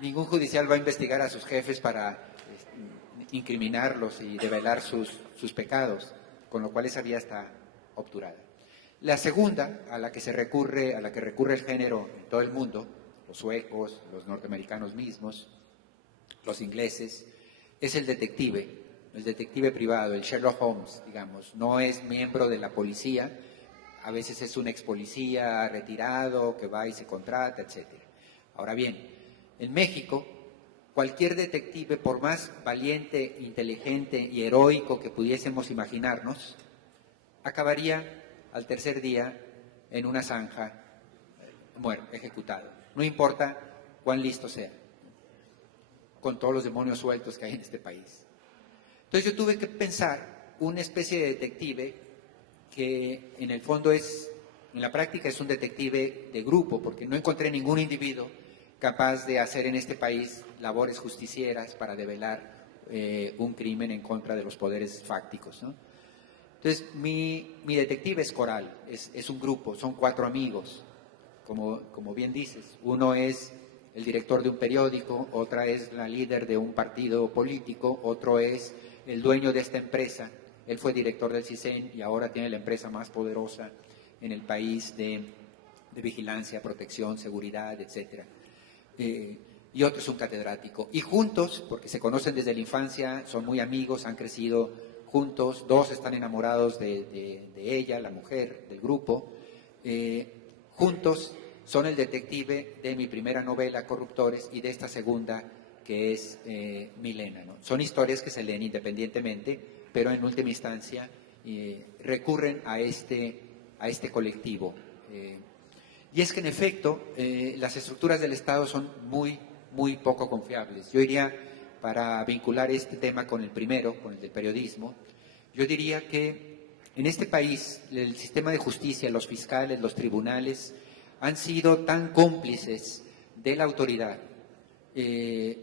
ningún judicial va a investigar a sus jefes para incriminarlos y develar sus pecados, con lo cual esa vía está obturada. La segunda, a la que recurre el género en todo el mundo, los suecos, los norteamericanos mismos, los ingleses, es el detective privado, el Sherlock Holmes, digamos. No es miembro de la policía, a veces es un ex policía retirado que va y se contrata, etc. Ahora bien, en México, cualquier detective, por más valiente, inteligente y heroico que pudiésemos imaginarnos, acabaría al tercer día en una zanja, muerto, ejecutado. No importa cuán listo sea, con todos los demonios sueltos que hay en este país. Entonces yo tuve que pensar una especie de detective que en el fondo en la práctica es un detective de grupo, porque no encontré ningún individuo capaz de hacer en este país labores justicieras para develar un crimen en contra de los poderes fácticos, ¿no? Entonces, mi detective es coral, es un grupo, son 4 amigos, como bien dices. Uno es el director de un periódico, otra es la líder de un partido político, otro es el dueño de esta empresa. Él fue director del CISEN y ahora tiene la empresa más poderosa en el país de vigilancia, protección, seguridad, etcétera. Y otro es un catedrático. Y juntos, porque se conocen desde la infancia, son muy amigos, han crecido juntos, 2 están enamorados de ella, la mujer del grupo. Juntos son el detective de mi primera novela, Corruptores, y de esta segunda, que es Milena, ¿no? Son historias que se leen independientemente, pero en última instancia recurren a este colectivo. Y es que en efecto las estructuras del Estado son muy, muy poco confiables. Yo diría, para vincular este tema con el primero, con el del periodismo, yo diría que en este país el sistema de justicia, los fiscales, los tribunales han sido tan cómplices de la autoridad que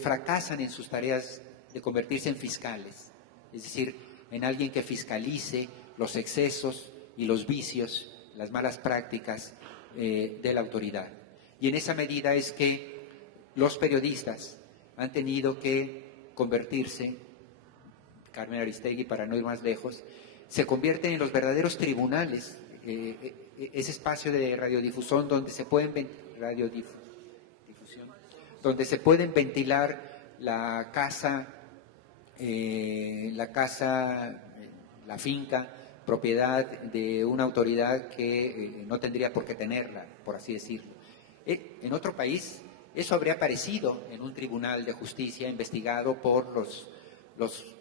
fracasan en sus tareas de convertirse en fiscales, es decir, en alguien que fiscalice los excesos y los vicios, las malas prácticas de la autoridad. Y en esa medida es que los periodistas han tenido que convertirse, Carmen Aristegui, para no ir más lejos, se convierten en los verdaderos tribunales, ese espacio de radiodifusión donde se pueden ventilar la casa, la finca, propiedad de una autoridad que no tendría por qué tenerla, por así decirlo. En otro país eso habría aparecido en un tribunal de justicia investigado por los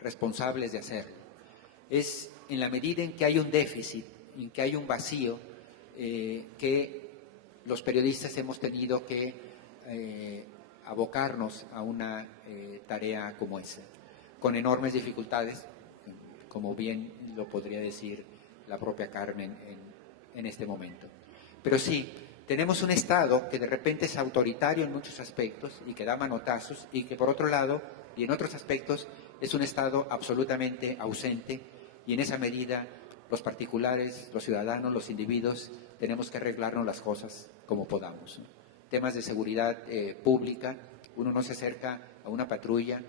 responsables de hacerlo. es en la medida en que hay un déficit, en que hay un vacío, que los periodistas hemos tenido que abocarnos a una tarea como esa, con enormes dificultades, como bien lo podría decir la propia Carmen en este momento. Pero sí, tenemos un Estado que de repente es autoritario en muchos aspectos y que da manotazos, y que por otro lado, y en otros aspectos, es un Estado absolutamente ausente, y en esa medida los particulares, los ciudadanos, los individuos, tenemos que arreglarnos las cosas como podamos, ¿no? Temas de seguridad pública, uno no se acerca a una patrulla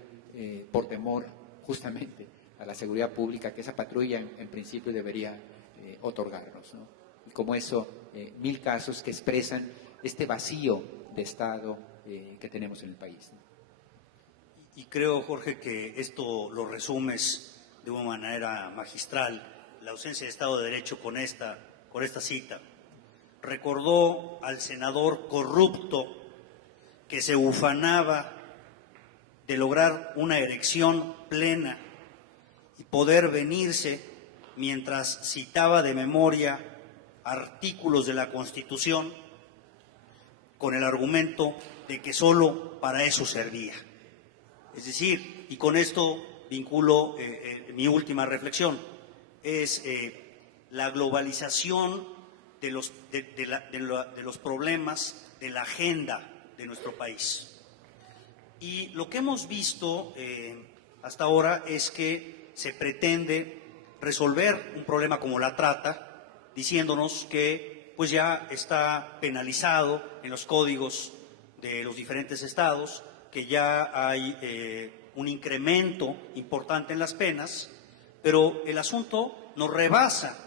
por temor justamente a la seguridad pública que esa patrulla en principio debería otorgarnos, ¿no? Y como eso, 1000 casos que expresan este vacío de Estado que tenemos en el país, ¿no? Y creo, Jorge, que esto lo resumes de una manera magistral, la ausencia de Estado de Derecho con esta cita. Recordó al senador corrupto que se ufanaba de lograr una erección plena y poder venirse mientras citaba de memoria artículos de la Constitución con el argumento de que solo para eso servía. Es decir, y con esto vinculo mi última reflexión, es la globalización de los problemas de la agenda de nuestro país. Y lo que hemos visto hasta ahora es que se pretende resolver un problema como la trata, diciéndonos que pues ya está penalizado en los códigos de los diferentes estados, que ya hay un incremento importante en las penas, pero el asunto nos rebasa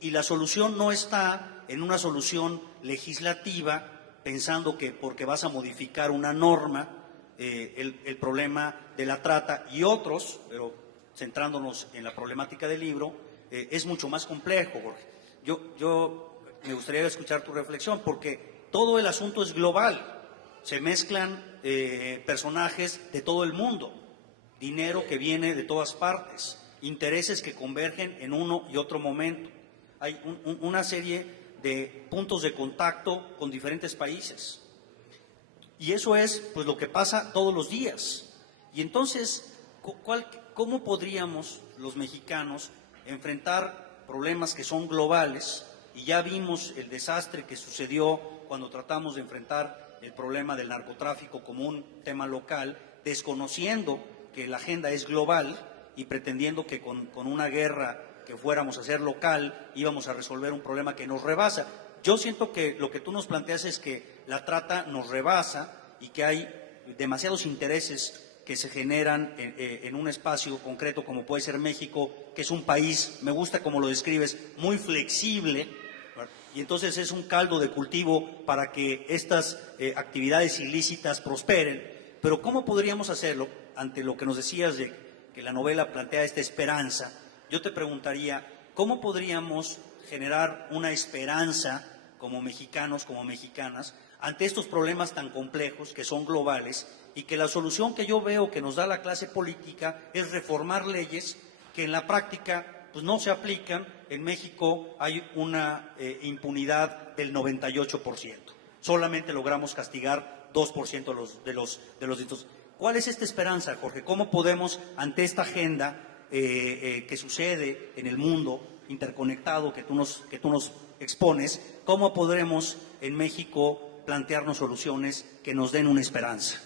y la solución no está en una solución legislativa, pensando que porque vas a modificar una norma, el problema de la trata y otros, pero centrándonos en la problemática del libro, es mucho más complejo, Jorge. Yo me gustaría escuchar tu reflexión, porque todo el asunto es global. Se mezclan personajes de todo el mundo, dinero que viene de todas partes, intereses que convergen en uno y otro momento. Hay una serie de puntos de contacto con diferentes países. Y eso es pues lo que pasa todos los días. Y entonces, ¿cómo podríamos los mexicanos enfrentar problemas que son globales? Y ya vimos el desastre que sucedió cuando tratamos de enfrentar el problema del narcotráfico como un tema local, desconociendo que la agenda es global y pretendiendo que con una guerra que fuéramos a hacer local íbamos a resolver un problema que nos rebasa. Yo siento que lo que tú nos planteas es que la trata nos rebasa y que hay demasiados intereses que se generan en un espacio concreto como puede ser México, que es un país, me gusta como lo describes, muy flexible, y entonces es un caldo de cultivo para que estas actividades ilícitas prosperen. Pero ¿cómo podríamos hacerlo ante lo que nos decías de que la novela plantea esta esperanza? Yo te preguntaría, ¿cómo podríamos generar una esperanza como mexicanos, como mexicanas, ante estos problemas tan complejos que son globales, y que la solución que yo veo que nos da la clase política es reformar leyes que en la práctica pues no se aplican? En México hay una impunidad del 98%. Solamente logramos castigar 2% de los delitos. ¿Cuál es esta esperanza, Jorge? ¿Cómo podemos, ante esta agenda que sucede en el mundo interconectado que tú nos expones, cómo podremos en México plantearnos soluciones que nos den una esperanza?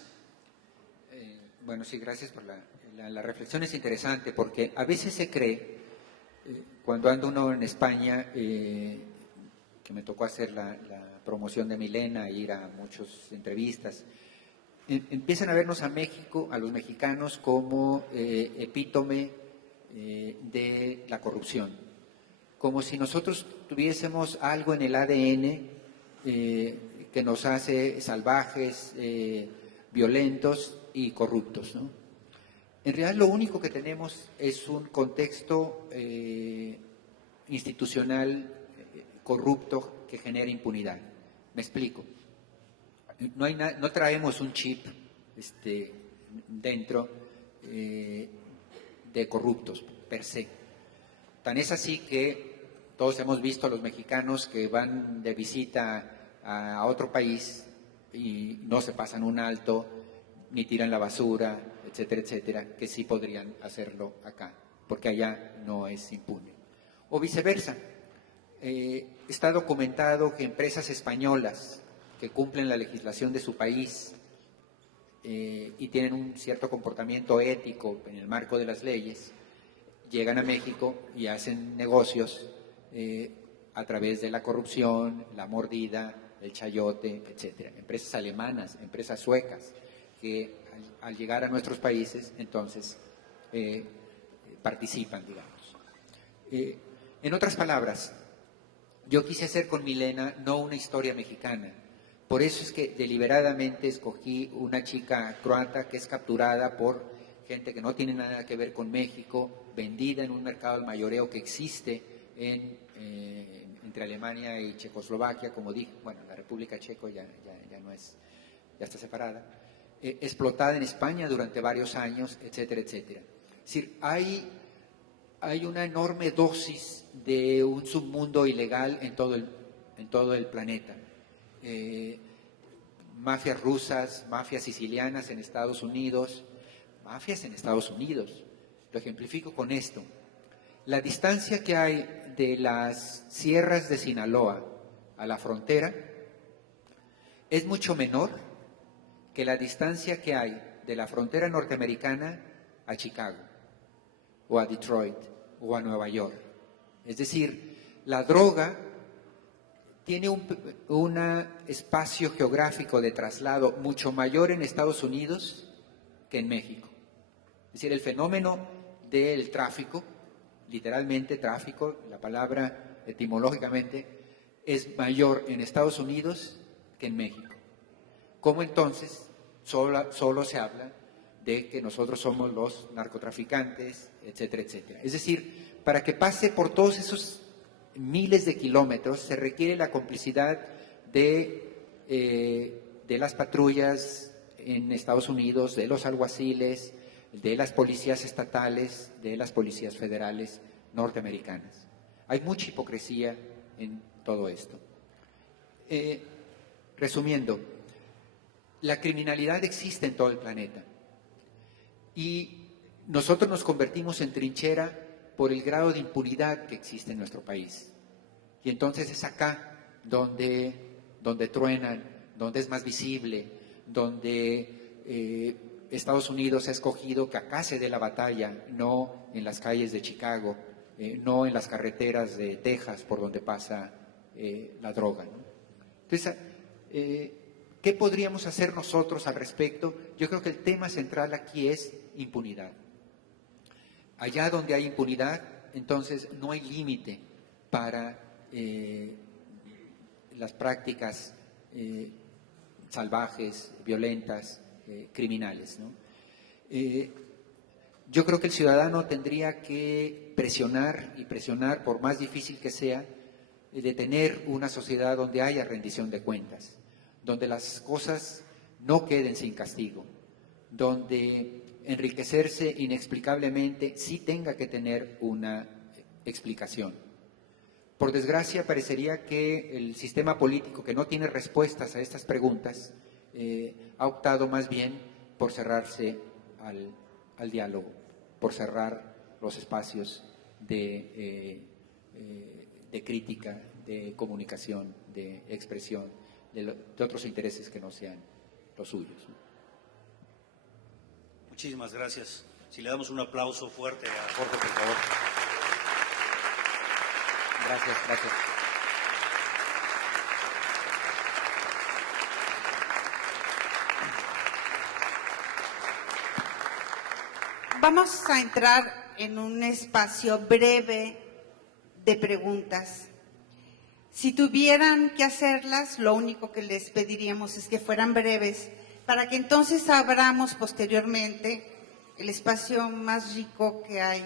Bueno, sí, gracias por la reflexión. Es interesante porque a veces se cree, cuando anda uno en España, que me tocó hacer la promoción de Milena, ir a muchas entrevistas, empiezan a vernos a México, a los mexicanos, como epítome de la corrupción, como si nosotros tuviésemos algo en el ADN que nos hace salvajes, violentos y corruptos, ¿no? En realidad lo único que tenemos es un contexto institucional corrupto que genera impunidad. Me explico. No traemos un chip dentro de corruptos per se. Tan es así que todos hemos visto a los mexicanos que van de visita a otro país y no se pasan un alto, ni tiran la basura, etcétera, etcétera, que sí podrían hacerlo acá, porque allá no es impune. O viceversa. Está documentado que empresas españolas que cumplen la legislación de su país y tienen un cierto comportamiento ético en el marco de las leyes, llegan a México y hacen negocios a través de la corrupción, la mordida, el chayote, etcétera. Empresas alemanas, empresas suecas, que al llegar a nuestros países, entonces participan, digamos. En otras palabras, yo quise hacer con Milena no una historia mexicana. Por eso es que deliberadamente escogí una chica croata que es capturada por gente que no tiene nada que ver con México, vendida en un mercado al mayoreo que existe entre Alemania y Checoslovaquia, como dije, bueno, la República Checo ya no es, ya está separada, explotada en España durante varios años, etcétera, etcétera. Es decir, hay una enorme dosis de un submundo ilegal en todo el planeta. Mafias rusas, mafias sicilianas en Estados Unidos, mafias en Estados Unidos. Lo ejemplifico con esto. La distancia que hay de las sierras de Sinaloa a la frontera es mucho menor que la distancia que hay de la frontera norteamericana a Chicago, o a Detroit, o a Nueva York. Es decir, la droga tiene un espacio geográfico de traslado mucho mayor en Estados Unidos que en México. Es decir, el fenómeno del tráfico, literalmente tráfico, la palabra etimológicamente, es mayor en Estados Unidos que en México. ¿Cómo entonces solo se habla de que nosotros somos los narcotraficantes, etcétera, etcétera? Es decir, para que pase por todos esos miles de kilómetros se requiere la complicidad de las patrullas en Estados Unidos, de los alguaciles, de las policías estatales, de las policías federales norteamericanas. Hay mucha hipocresía en todo esto. Resumiendo, la criminalidad existe en todo el planeta y nosotros nos convertimos en trinchera por el grado de impunidad que existe en nuestro país. Y entonces es acá donde truenan, donde es más visible, donde Estados Unidos ha escogido que acá se dé la batalla, no en las calles de Chicago, no en las carreteras de Texas por donde pasa la droga, ¿no? Entonces, ¿qué podríamos hacer nosotros al respecto? Yo creo que el tema central aquí es impunidad. Allá donde hay impunidad, entonces no hay límite para las prácticas salvajes, violentas, criminales, ¿no? Yo creo que el ciudadano tendría que presionar y presionar, por más difícil que sea, de tener una sociedad donde haya rendición de cuentas, donde las cosas no queden sin castigo, donde enriquecerse inexplicablemente sí tenga que tener una explicación. Por desgracia, parecería que el sistema político, que no tiene respuestas a estas preguntas, ha optado más bien por cerrarse al diálogo, por cerrar los espacios de crítica, de comunicación, de expresión, de otros intereses que no sean los suyos, ¿no? Muchísimas gracias. Si le damos un aplauso fuerte a Jorge, por favor. Gracias, gracias. Vamos a entrar en un espacio breve de preguntas. Si tuvieran que hacerlas, lo único que les pediríamos es que fueran breves, para que entonces abramos posteriormente el espacio más rico que hay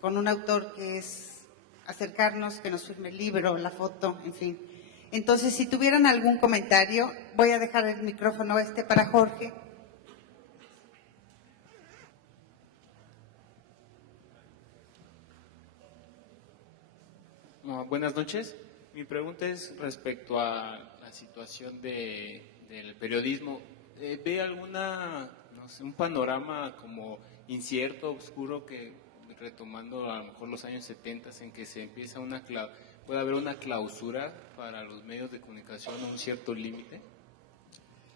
con un autor, que es acercarnos, que nos firme el libro, la foto, en fin. Entonces, si tuvieran algún comentario, voy a dejar el micrófono para Jorge. Buenas noches. Mi pregunta es respecto a la situación del periodismo. ¿Ve alguna, no sé, un panorama como incierto, oscuro, que retomando a lo mejor los años 70 en que se empieza puede haber una clausura para los medios de comunicación a un cierto límite?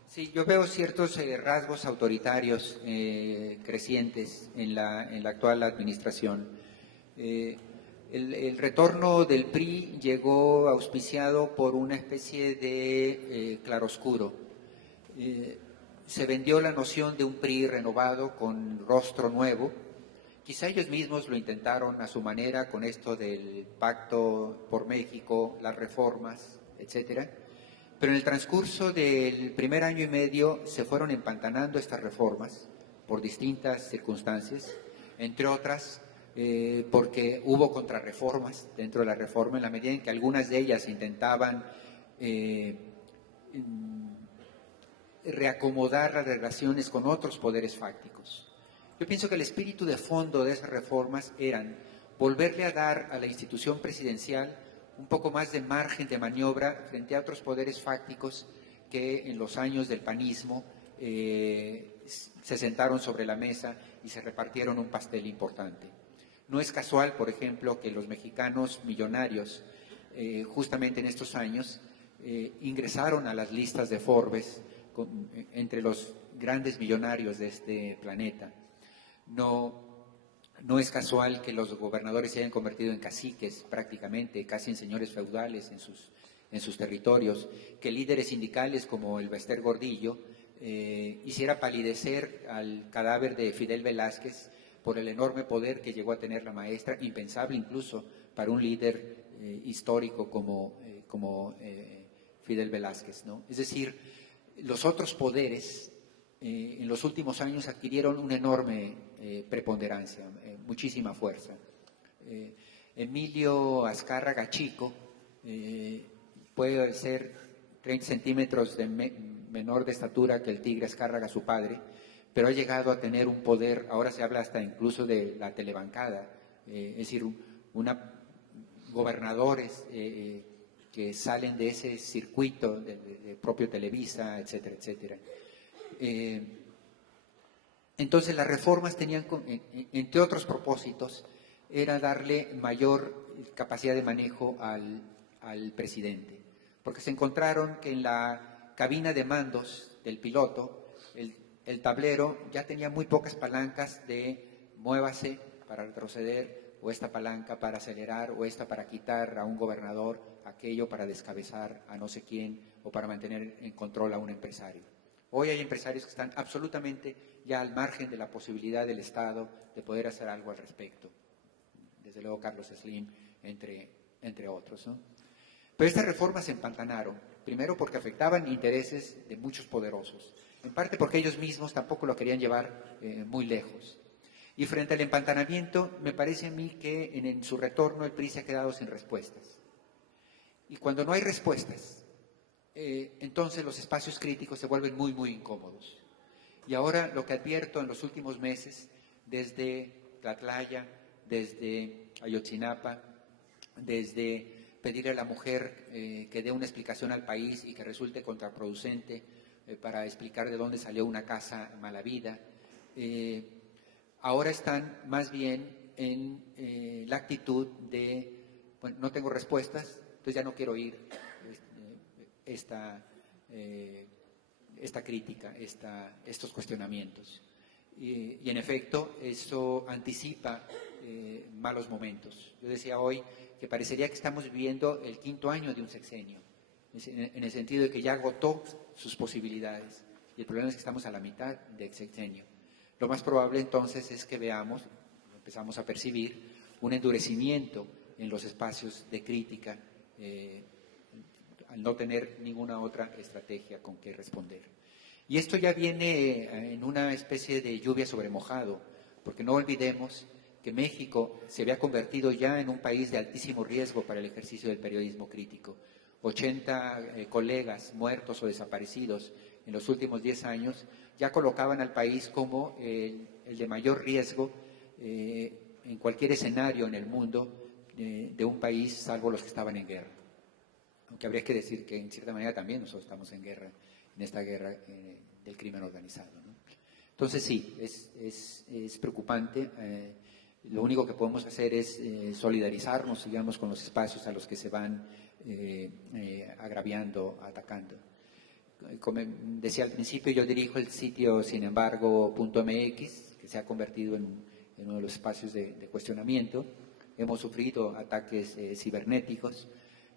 Sí, yo veo ciertos rasgos autoritarios crecientes en la actual administración. El retorno del PRI llegó auspiciado por una especie de claroscuro. Se vendió la noción de un PRI renovado con rostro nuevo. Quizá ellos mismos lo intentaron a su manera con esto del Pacto por México, las reformas, etcétera. Pero en el transcurso del primer año y medio se fueron empantanando estas reformas por distintas circunstancias, entre otras porque hubo contrarreformas dentro de la reforma, en la medida en que algunas de ellas intentaban reacomodar las relaciones con otros poderes fácticos. Yo pienso que el espíritu de fondo de esas reformas eran volverle a dar a la institución presidencial un poco más de margen de maniobra frente a otros poderes fácticos que en los años del panismo se sentaron sobre la mesa y se repartieron un pastel importante. No es casual, por ejemplo, que los mexicanos millonarios, justamente en estos años, ingresaron a las listas de Forbes entre los grandes millonarios de este planeta. No es casual que los gobernadores se hayan convertido en caciques prácticamente, casi en señores feudales en sus territorios, que líderes sindicales como el Bester Gordillo hiciera palidecer al cadáver de Fidel Velázquez por el enorme poder que llegó a tener la maestra, impensable incluso para un líder histórico como Fidel Velázquez, ¿no? Es decir, los otros poderes en los últimos años adquirieron una enorme preponderancia, muchísima fuerza. Emilio Azcárraga Chico puede ser 30 centímetros menor de estatura que el Tigre Azcárraga, su padre, pero ha llegado a tener un poder, ahora se habla hasta incluso de la telebancada, es decir, gobernadores que salen de ese circuito de propio Televisa, etcétera, etcétera. Entonces las reformas tenían, entre otros propósitos, era darle mayor capacidad de manejo al presidente, porque se encontraron que en la cabina de mandos del piloto, el tablero ya tenía muy pocas palancas de muévase para retroceder, o esta palanca para acelerar, o esta para quitar a un gobernador, aquello para descabezar a no sé quién, o para mantener en control a un empresario. Hoy hay empresarios que están absolutamente ya al margen de la posibilidad del Estado de poder hacer algo al respecto. Desde luego Carlos Slim, entre otros, ¿no? Pero estas reformas se empantanaron, primero porque afectaban intereses de muchos poderosos, en parte porque ellos mismos tampoco lo querían llevar muy lejos. Y frente al empantanamiento, me parece a mí que en su retorno el PRI se ha quedado sin respuestas. Y cuando no hay respuestas, entonces los espacios críticos se vuelven muy, muy incómodos. Y ahora lo que advierto en los últimos meses, desde Tlatlaya, desde Ayotzinapa, desde pedirle a la mujer que dé una explicación al país y que resulte contraproducente para explicar de dónde salió una casa mala vida, ahora están más bien en la actitud de, bueno, no tengo respuestas, entonces ya no quiero oír esta crítica, estos cuestionamientos. Y en efecto, eso anticipa malos momentos. Yo decía hoy que parecería que estamos viviendo el 5º año de un sexenio, en el sentido de que ya agotó sus posibilidades. Y el problema es que estamos a la mitad del sexenio. Lo más probable entonces es que veamos, empezamos a percibir, un endurecimiento en los espacios de crítica al no tener ninguna otra estrategia con que responder. Y esto ya viene en una especie de lluvia sobre mojado, porque no olvidemos que México se había convertido ya en un país de altísimo riesgo para el ejercicio del periodismo crítico. 80 colegas muertos o desaparecidos en los últimos 10 años ya colocaban al país como el de mayor riesgo en cualquier escenario en el mundo de un país, salvo los que estaban en guerra. Aunque habría que decir que en cierta manera también nosotros estamos en guerra, en esta guerra del crimen organizado, ¿no? Entonces sí, es preocupante. Lo único que podemos hacer es solidarizarnos, digamos, con los espacios a los que se van agraviando, atacando. Como decía al principio, yo dirijo el sitio sinembargo.mx, que se ha convertido en uno de los espacios de cuestionamiento. Hemos sufrido ataques cibernéticos.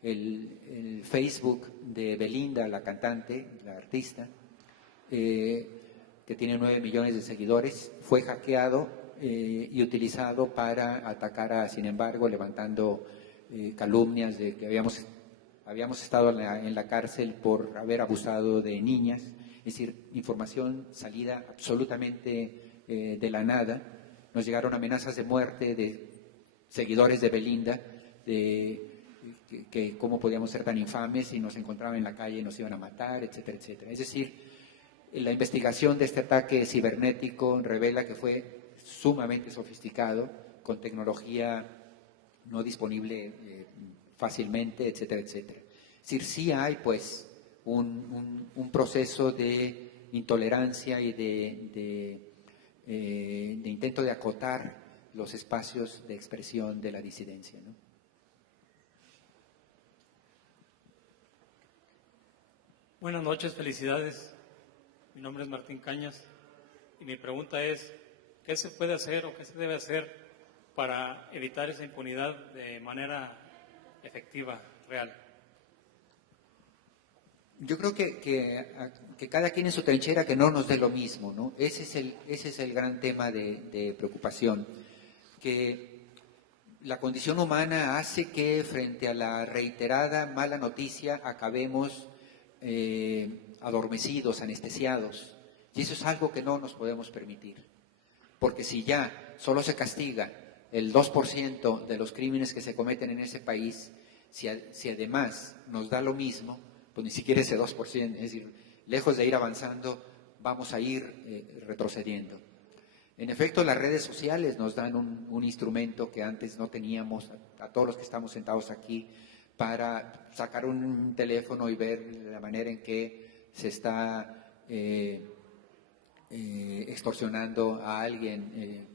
El Facebook de Belinda, la cantante, la artista, que tiene 9 millones de seguidores, fue hackeado y utilizado para atacar a Sin Embargo, levantando calumnias de que habíamos estado en la cárcel por haber abusado de niñas, es decir, información salida absolutamente de la nada. Nos llegaron amenazas de muerte de seguidores de Belinda, que cómo podíamos ser tan infames si nos encontraban en la calle y nos iban a matar, etcétera, etcétera. Es decir, la investigación de este ataque cibernético revela que fue sumamente sofisticado, con tecnología no disponible fácilmente, etcétera, etcétera. Es decir, sí hay pues un proceso de intolerancia y de intento de acotar los espacios de expresión de la disidencia, ¿no? Buenas noches, felicidades. Mi nombre es Martín Cañas y mi pregunta es, ¿qué se puede hacer o qué se debe hacer para evitar esa impunidad de manera efectiva, real? Yo creo que cada quien en su trinchera, que no nos dé lo mismo, ¿no? Ese es el gran tema de preocupación, que la condición humana hace que frente a la reiterada mala noticia acabemos adormecidos, anestesiados, y eso es algo que no nos podemos permitir, porque si ya solo se castiga el 2% de los crímenes que se cometen en ese país, si además nos da lo mismo, pues ni siquiera ese 2%, es decir, lejos de ir avanzando, vamos a ir retrocediendo. En efecto, las redes sociales nos dan un instrumento que antes no teníamos, a todos los que estamos sentados aquí, para sacar un teléfono y ver la manera en que se está extorsionando a alguien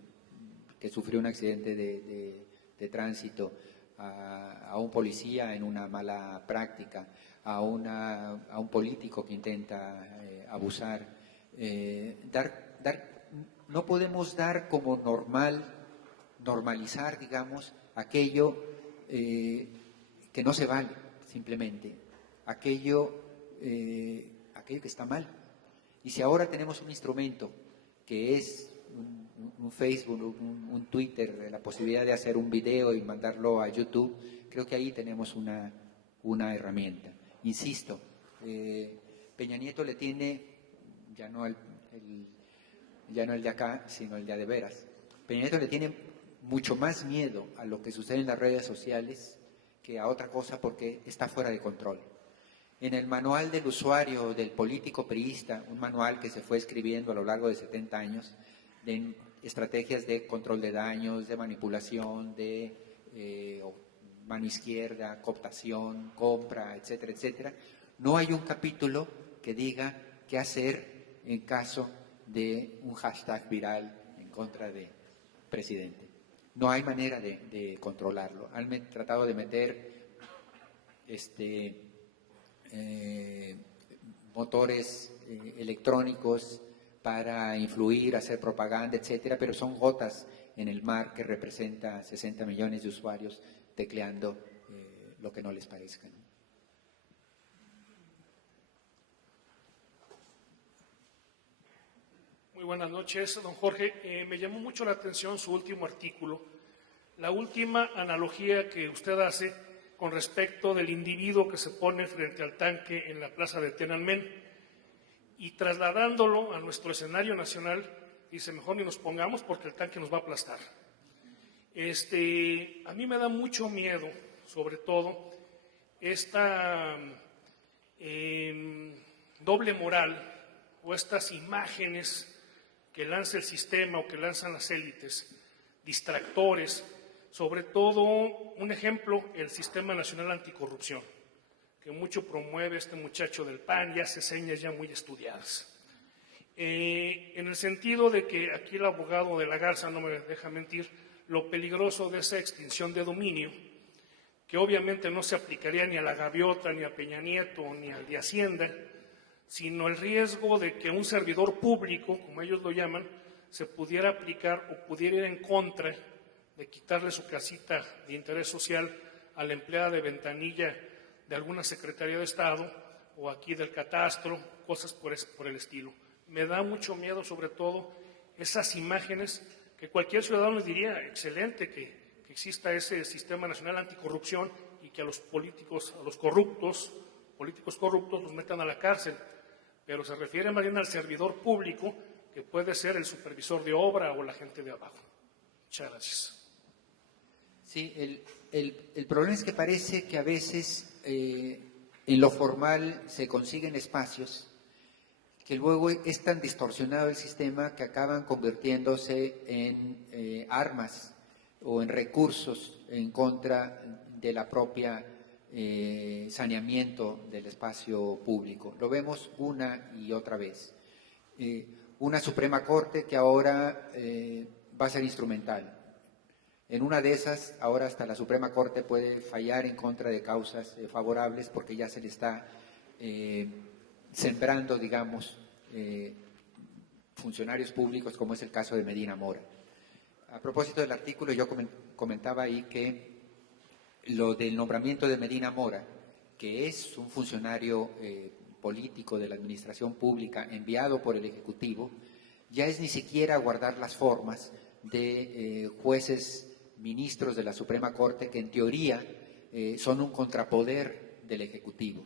que sufrió un accidente de tránsito, a un policía en una mala práctica, a un político que intenta abusar. No podemos dar como normalizar, digamos, aquello que no se vale, simplemente, aquello que está mal. Y si ahora tenemos un instrumento que es un Facebook, un Twitter, la posibilidad de hacer un video y mandarlo a YouTube, creo que ahí tenemos una herramienta. Insisto, Peña Nieto le tiene, ya no el de acá, sino el de veras. Peña Nieto le tiene mucho más miedo a lo que sucede en las redes sociales que a otra cosa, porque está fuera de control. En el manual del usuario, del político priista, un manual que se fue escribiendo a lo largo de 70 años, de estrategias de control de daños, de manipulación, de mano izquierda, cooptación, compra, etcétera, etcétera, no hay un capítulo que diga qué hacer en caso de un hashtag viral en contra de presidente. No hay manera de controlarlo. Han tratado de meter motores electrónicos para influir, hacer propaganda, etcétera, pero son gotas en el mar que representa 60 millones de usuarios tecleando lo que no les parezca, ¿no? Muy buenas noches, don Jorge. Me llamó mucho la atención su último artículo, la última analogía que usted hace con respecto del individuo que se pone frente al tanque en la plaza de Tiananmen y trasladándolo a nuestro escenario nacional, dice, mejor ni nos pongamos porque el tanque nos va a aplastar. A mí me da mucho miedo, sobre todo, esta doble moral o estas imágenes que lanza el sistema o que lanzan las élites, distractores, Sobre todo, un ejemplo, el Sistema Nacional Anticorrupción, que mucho promueve este muchacho del PAN y hace señas ya muy estudiadas. En el sentido de que aquí el abogado de la Garza no me deja mentir, lo peligroso de esa extinción de dominio, que obviamente no se aplicaría ni a la Gaviota, ni a Peña Nieto, ni al de Hacienda, sino el riesgo de que un servidor público, como ellos lo llaman, se pudiera aplicar o pudiera ir en contra de quitarle su casita de interés social a la empleada de ventanilla de alguna Secretaría de Estado o aquí del Catastro, cosas por el estilo. Me da mucho miedo, sobre todo, esas imágenes que cualquier ciudadano les diría, excelente que exista ese Sistema Nacional Anticorrupción y que a los políticos, a los políticos corruptos los metan a la cárcel, pero se refiere más bien al servidor público, que puede ser el supervisor de obra o la gente de abajo. Muchas gracias. Sí, el problema es que parece que a veces en lo formal se consiguen espacios que luego es tan distorsionado el sistema que acaban convirtiéndose en armas o en recursos en contra de la propia saneamiento del espacio público. Lo vemos una y otra vez. Una Suprema Corte que ahora va a ser instrumental. En una de esas, ahora hasta la Suprema Corte puede fallar en contra de causas favorables porque ya se le está sembrando, digamos, funcionarios públicos, como es el caso de Medina Mora. A propósito del artículo, yo comentaba ahí que lo del nombramiento de Medina Mora, que es un funcionario político de la administración pública enviado por el Ejecutivo, ya es ni siquiera guardar las formas de jueces ministros de la Suprema Corte que en teoría son un contrapoder del Ejecutivo,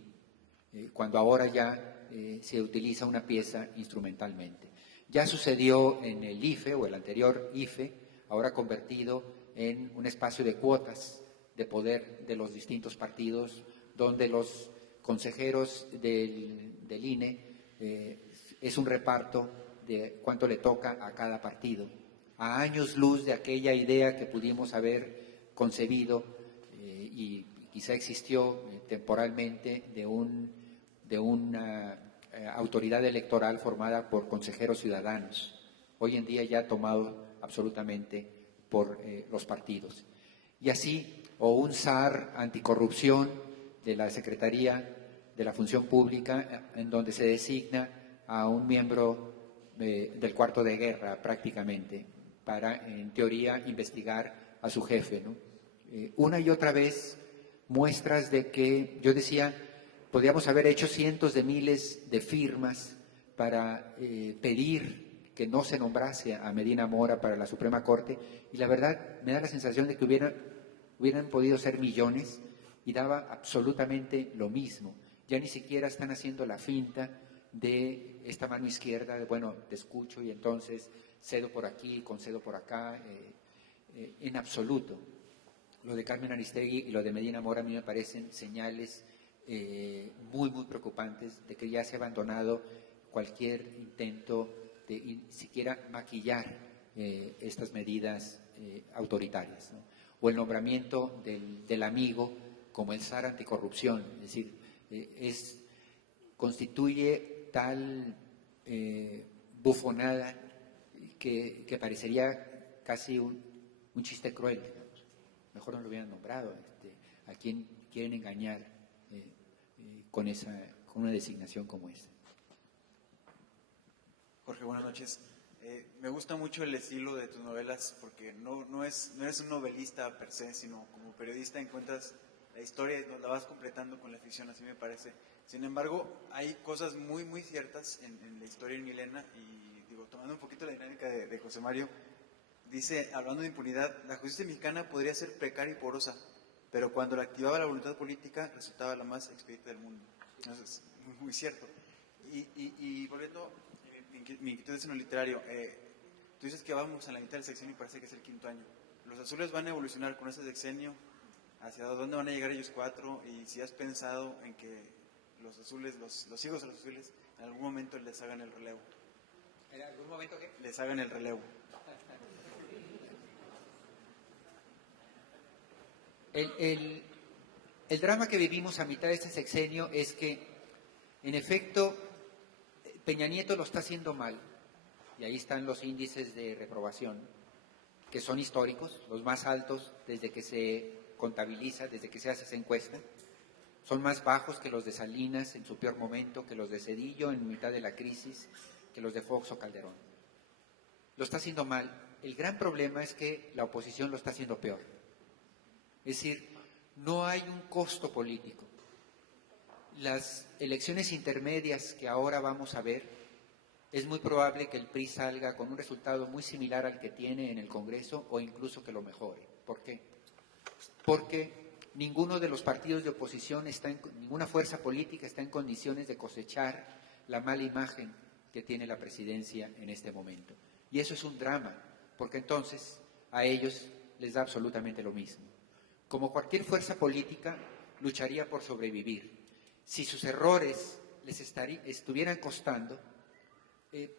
cuando ahora ya se utiliza una pieza instrumentalmente. Ya sucedió en el IFE o el anterior IFE, ahora convertido en un espacio de cuotas de poder de los distintos partidos, donde los consejeros del INE es un reparto de cuánto le toca a cada partido, a años luz de aquella idea que pudimos haber concebido y quizá existió temporalmente de una autoridad electoral formada por consejeros ciudadanos, hoy en día ya tomado absolutamente por los partidos. Y así, o un SAR anticorrupción de la Secretaría de la Función Pública, en donde se designa a un miembro del cuarto de guerra prácticamente, para, en teoría, investigar a su jefe, ¿no? Una y otra vez muestras de que, yo decía, podríamos haber hecho cientos de miles de firmas para pedir que no se nombrase a Medina Mora para la Suprema Corte, y la verdad me da la sensación de que hubieran podido ser millones y daba absolutamente lo mismo. Ya ni siquiera están haciendo la finta de esta mano izquierda, de bueno, te escucho y entonces cedo por aquí, concedo por acá, en absoluto. Lo de Carmen Aristegui y lo de Medina Mora a mí me parecen señales muy, muy preocupantes de que ya se ha abandonado cualquier intento de siquiera maquillar estas medidas autoritarias, ¿no? O el nombramiento del amigo como el SAR anticorrupción, es decir, constituye tal bufonada que parecería casi un chiste cruel, digamos. Mejor no lo hubieran nombrado. ¿A quién quieren engañar con una designación como esta? Jorge, buenas noches. Me gusta mucho el estilo de tus novelas porque no eres un novelista per se, sino como periodista encuentras la historia y nos la vas completando con la ficción, así me parece. Sin embargo, hay cosas muy, muy ciertas en la historia de Milena y, digo, tomando un poquito la dinámica de José Mario, dice, hablando de impunidad, la justicia mexicana podría ser precaria y porosa, pero cuando la activaba la voluntad política resultaba la más expedita del mundo. Eso es muy, muy cierto. Y volviendo, mi inquietud es en lo literario, tú dices que vamos a la mitad del sexenio y parece que es el quinto año. ¿Los azules van a evolucionar con ese sexenio? ¿Hacia dónde van a llegar ellos cuatro? Y si has pensado en que los azules, los hijos de los azules, en algún momento les hagan el relevo. ¿En algún momento qué? Les hagan el relevo. El drama que vivimos a mitad de este sexenio es que, en efecto, Peña Nieto lo está haciendo mal, y ahí están los índices de reprobación, que son históricos, los más altos desde que se contabiliza, desde que se hace esa encuesta. Son más bajos que los de Salinas en su peor momento, que los de Zedillo en mitad de la crisis, que los de Fox o Calderón. Lo está haciendo mal. El gran problema es que la oposición lo está haciendo peor. Es decir, no hay un costo político. Las elecciones intermedias que ahora vamos a ver, es muy probable que el PRI salga con un resultado muy similar al que tiene en el Congreso o incluso que lo mejore. ¿Por qué? Porque ninguno de los partidos de oposición, ninguna fuerza política está en condiciones de cosechar la mala imagen que tiene la presidencia en este momento. Y eso es un drama, porque entonces a ellos les da absolutamente lo mismo. Como cualquier fuerza política, lucharía por sobrevivir. Si sus errores les estuvieran costando,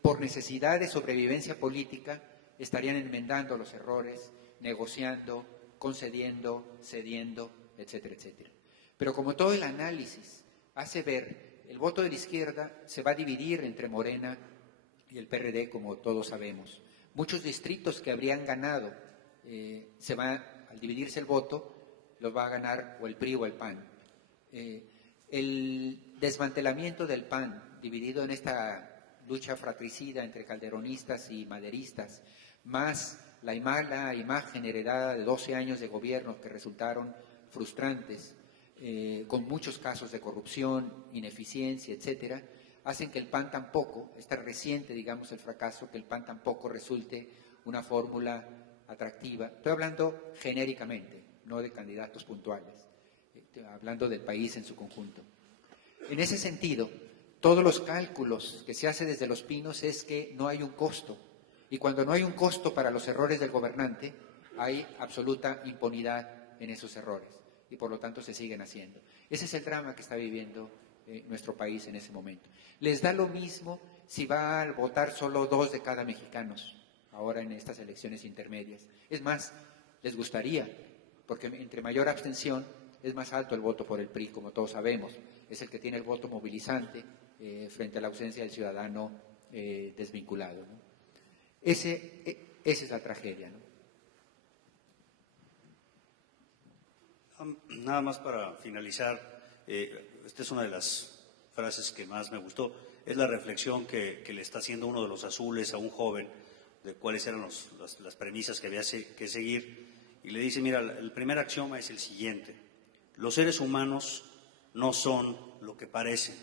por necesidad de sobrevivencia política, estarían enmendando los errores, negociando, concediendo, cediendo, etcétera, etcétera. Pero como todo el análisis hace ver, el voto de la izquierda se va a dividir entre Morena y el PRD, como todos sabemos. Muchos distritos que habrían ganado, al dividirse el voto, los va a ganar o el PRI o el PAN. El desmantelamiento del PAN, dividido en esta lucha fratricida entre calderonistas y maderistas, más la mala imagen heredada de 12 años de gobierno que resultaron frustrantes, con muchos casos de corrupción, ineficiencia, etcétera, hacen que el PAN tampoco, está reciente, digamos, el fracaso, que el PAN tampoco resulte una fórmula atractiva. Estoy hablando genéricamente, no de candidatos puntuales, hablando del país en su conjunto. En ese sentido, todos los cálculos que se hace desde Los Pinos es que no hay un costo, y cuando no hay un costo para los errores del gobernante, hay absoluta impunidad en esos errores, y por lo tanto se siguen haciendo. Ese es el drama que está viviendo nuestro país en ese momento. Les da lo mismo si va a votar solo 2 de cada mexicanos, ahora en estas elecciones intermedias. Es más, les gustaría, porque entre mayor abstención es más alto el voto por el PRI, como todos sabemos. Es el que tiene el voto movilizante frente a la ausencia del ciudadano desvinculado, ¿no? Esa es la tragedia, ¿no? Nada más para finalizar, esta es una de las frases que más me gustó, es la reflexión que le está haciendo uno de los azules a un joven de cuáles eran las premisas que había que seguir, y le dice, mira, el primer axioma es el siguiente: los seres humanos no son lo que parecen.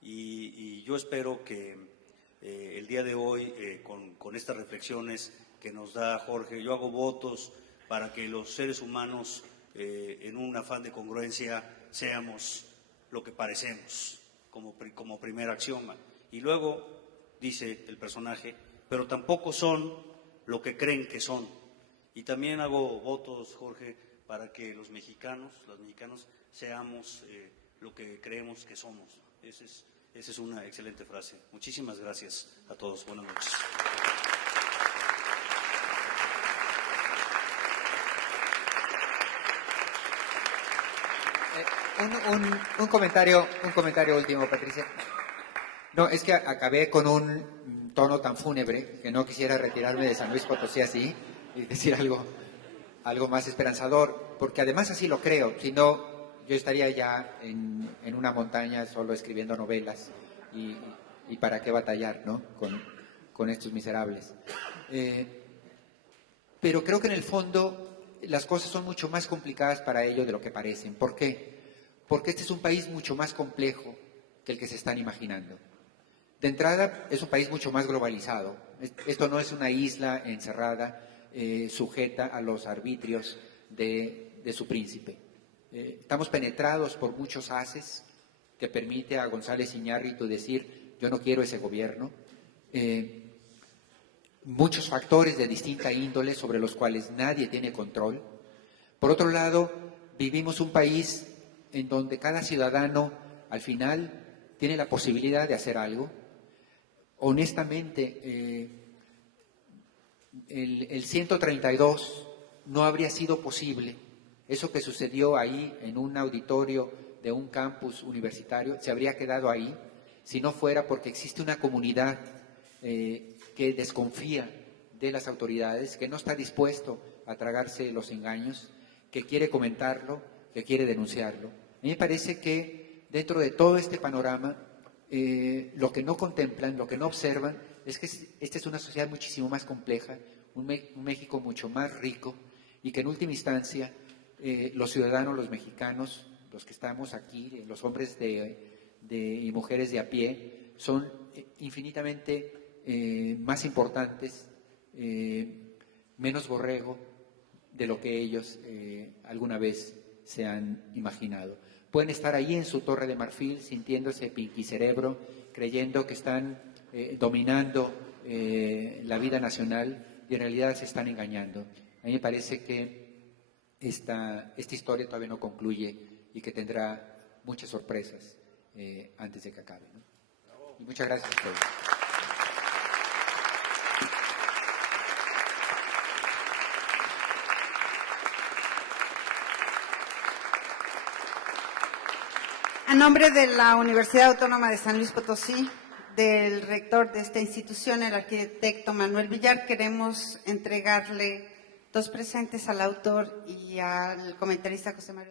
Y yo espero que el día de hoy, con estas reflexiones que nos da Jorge, yo hago votos para que los seres humanos, en un afán de congruencia, seamos lo que parecemos, como primer axioma. Y luego dice el personaje, pero tampoco son lo que creen que son. Y también hago votos, Jorge, para que los mexicanos seamos lo que creemos que somos. Esa es una excelente frase. Muchísimas gracias a todos. Buenas noches. Un comentario último, Patricia. No, es que acabé con un tono tan fúnebre que no quisiera retirarme de San Luis Potosí así y decir algo más esperanzador, porque además así lo creo, si no yo estaría ya en una montaña solo escribiendo novelas y para qué batallar, ¿no? con estos miserables. Pero creo que en el fondo las cosas son mucho más complicadas para ellos de lo que parecen. ¿Por qué? Porque este es un país mucho más complejo que el que se están imaginando. De entrada, es un país mucho más globalizado. Esto no es una isla encerrada, sujeta a los arbitrios de su príncipe. Estamos penetrados por muchos haces que permite a González Iñárritu decir, yo no quiero ese gobierno. Muchos factores de distinta índole sobre los cuales nadie tiene control. Por otro lado, vivimos un país en donde cada ciudadano al final tiene la posibilidad de hacer algo. Honestamente, el 132 no habría sido posible Eso que sucedió ahí en un auditorio de un campus universitario se habría quedado ahí si no fuera porque existe una comunidad que desconfía de las autoridades, que no está dispuesto a tragarse los engaños, que quiere comentarlo, que quiere denunciarlo. A mí me parece que dentro de todo este panorama, lo que no contemplan, lo que no observan, es que esta es una sociedad muchísimo más compleja, un México mucho más rico, y que en última instancia los ciudadanos, los mexicanos, los que estamos aquí, los hombres y mujeres de a pie, son infinitamente más importantes, menos borrego de lo que ellos alguna vez se han imaginado. Pueden estar ahí en su torre de marfil sintiéndose pinquicerebro, creyendo que están dominando la vida nacional y en realidad se están engañando. A mí me parece que esta historia todavía no concluye y que tendrá muchas sorpresas antes de que acabe, ¿no? Y muchas gracias a todos. A nombre de la Universidad Autónoma de San Luis Potosí, del rector de esta institución, el arquitecto Manuel Villar, queremos entregarle 2 presentes al autor y al comentarista José María.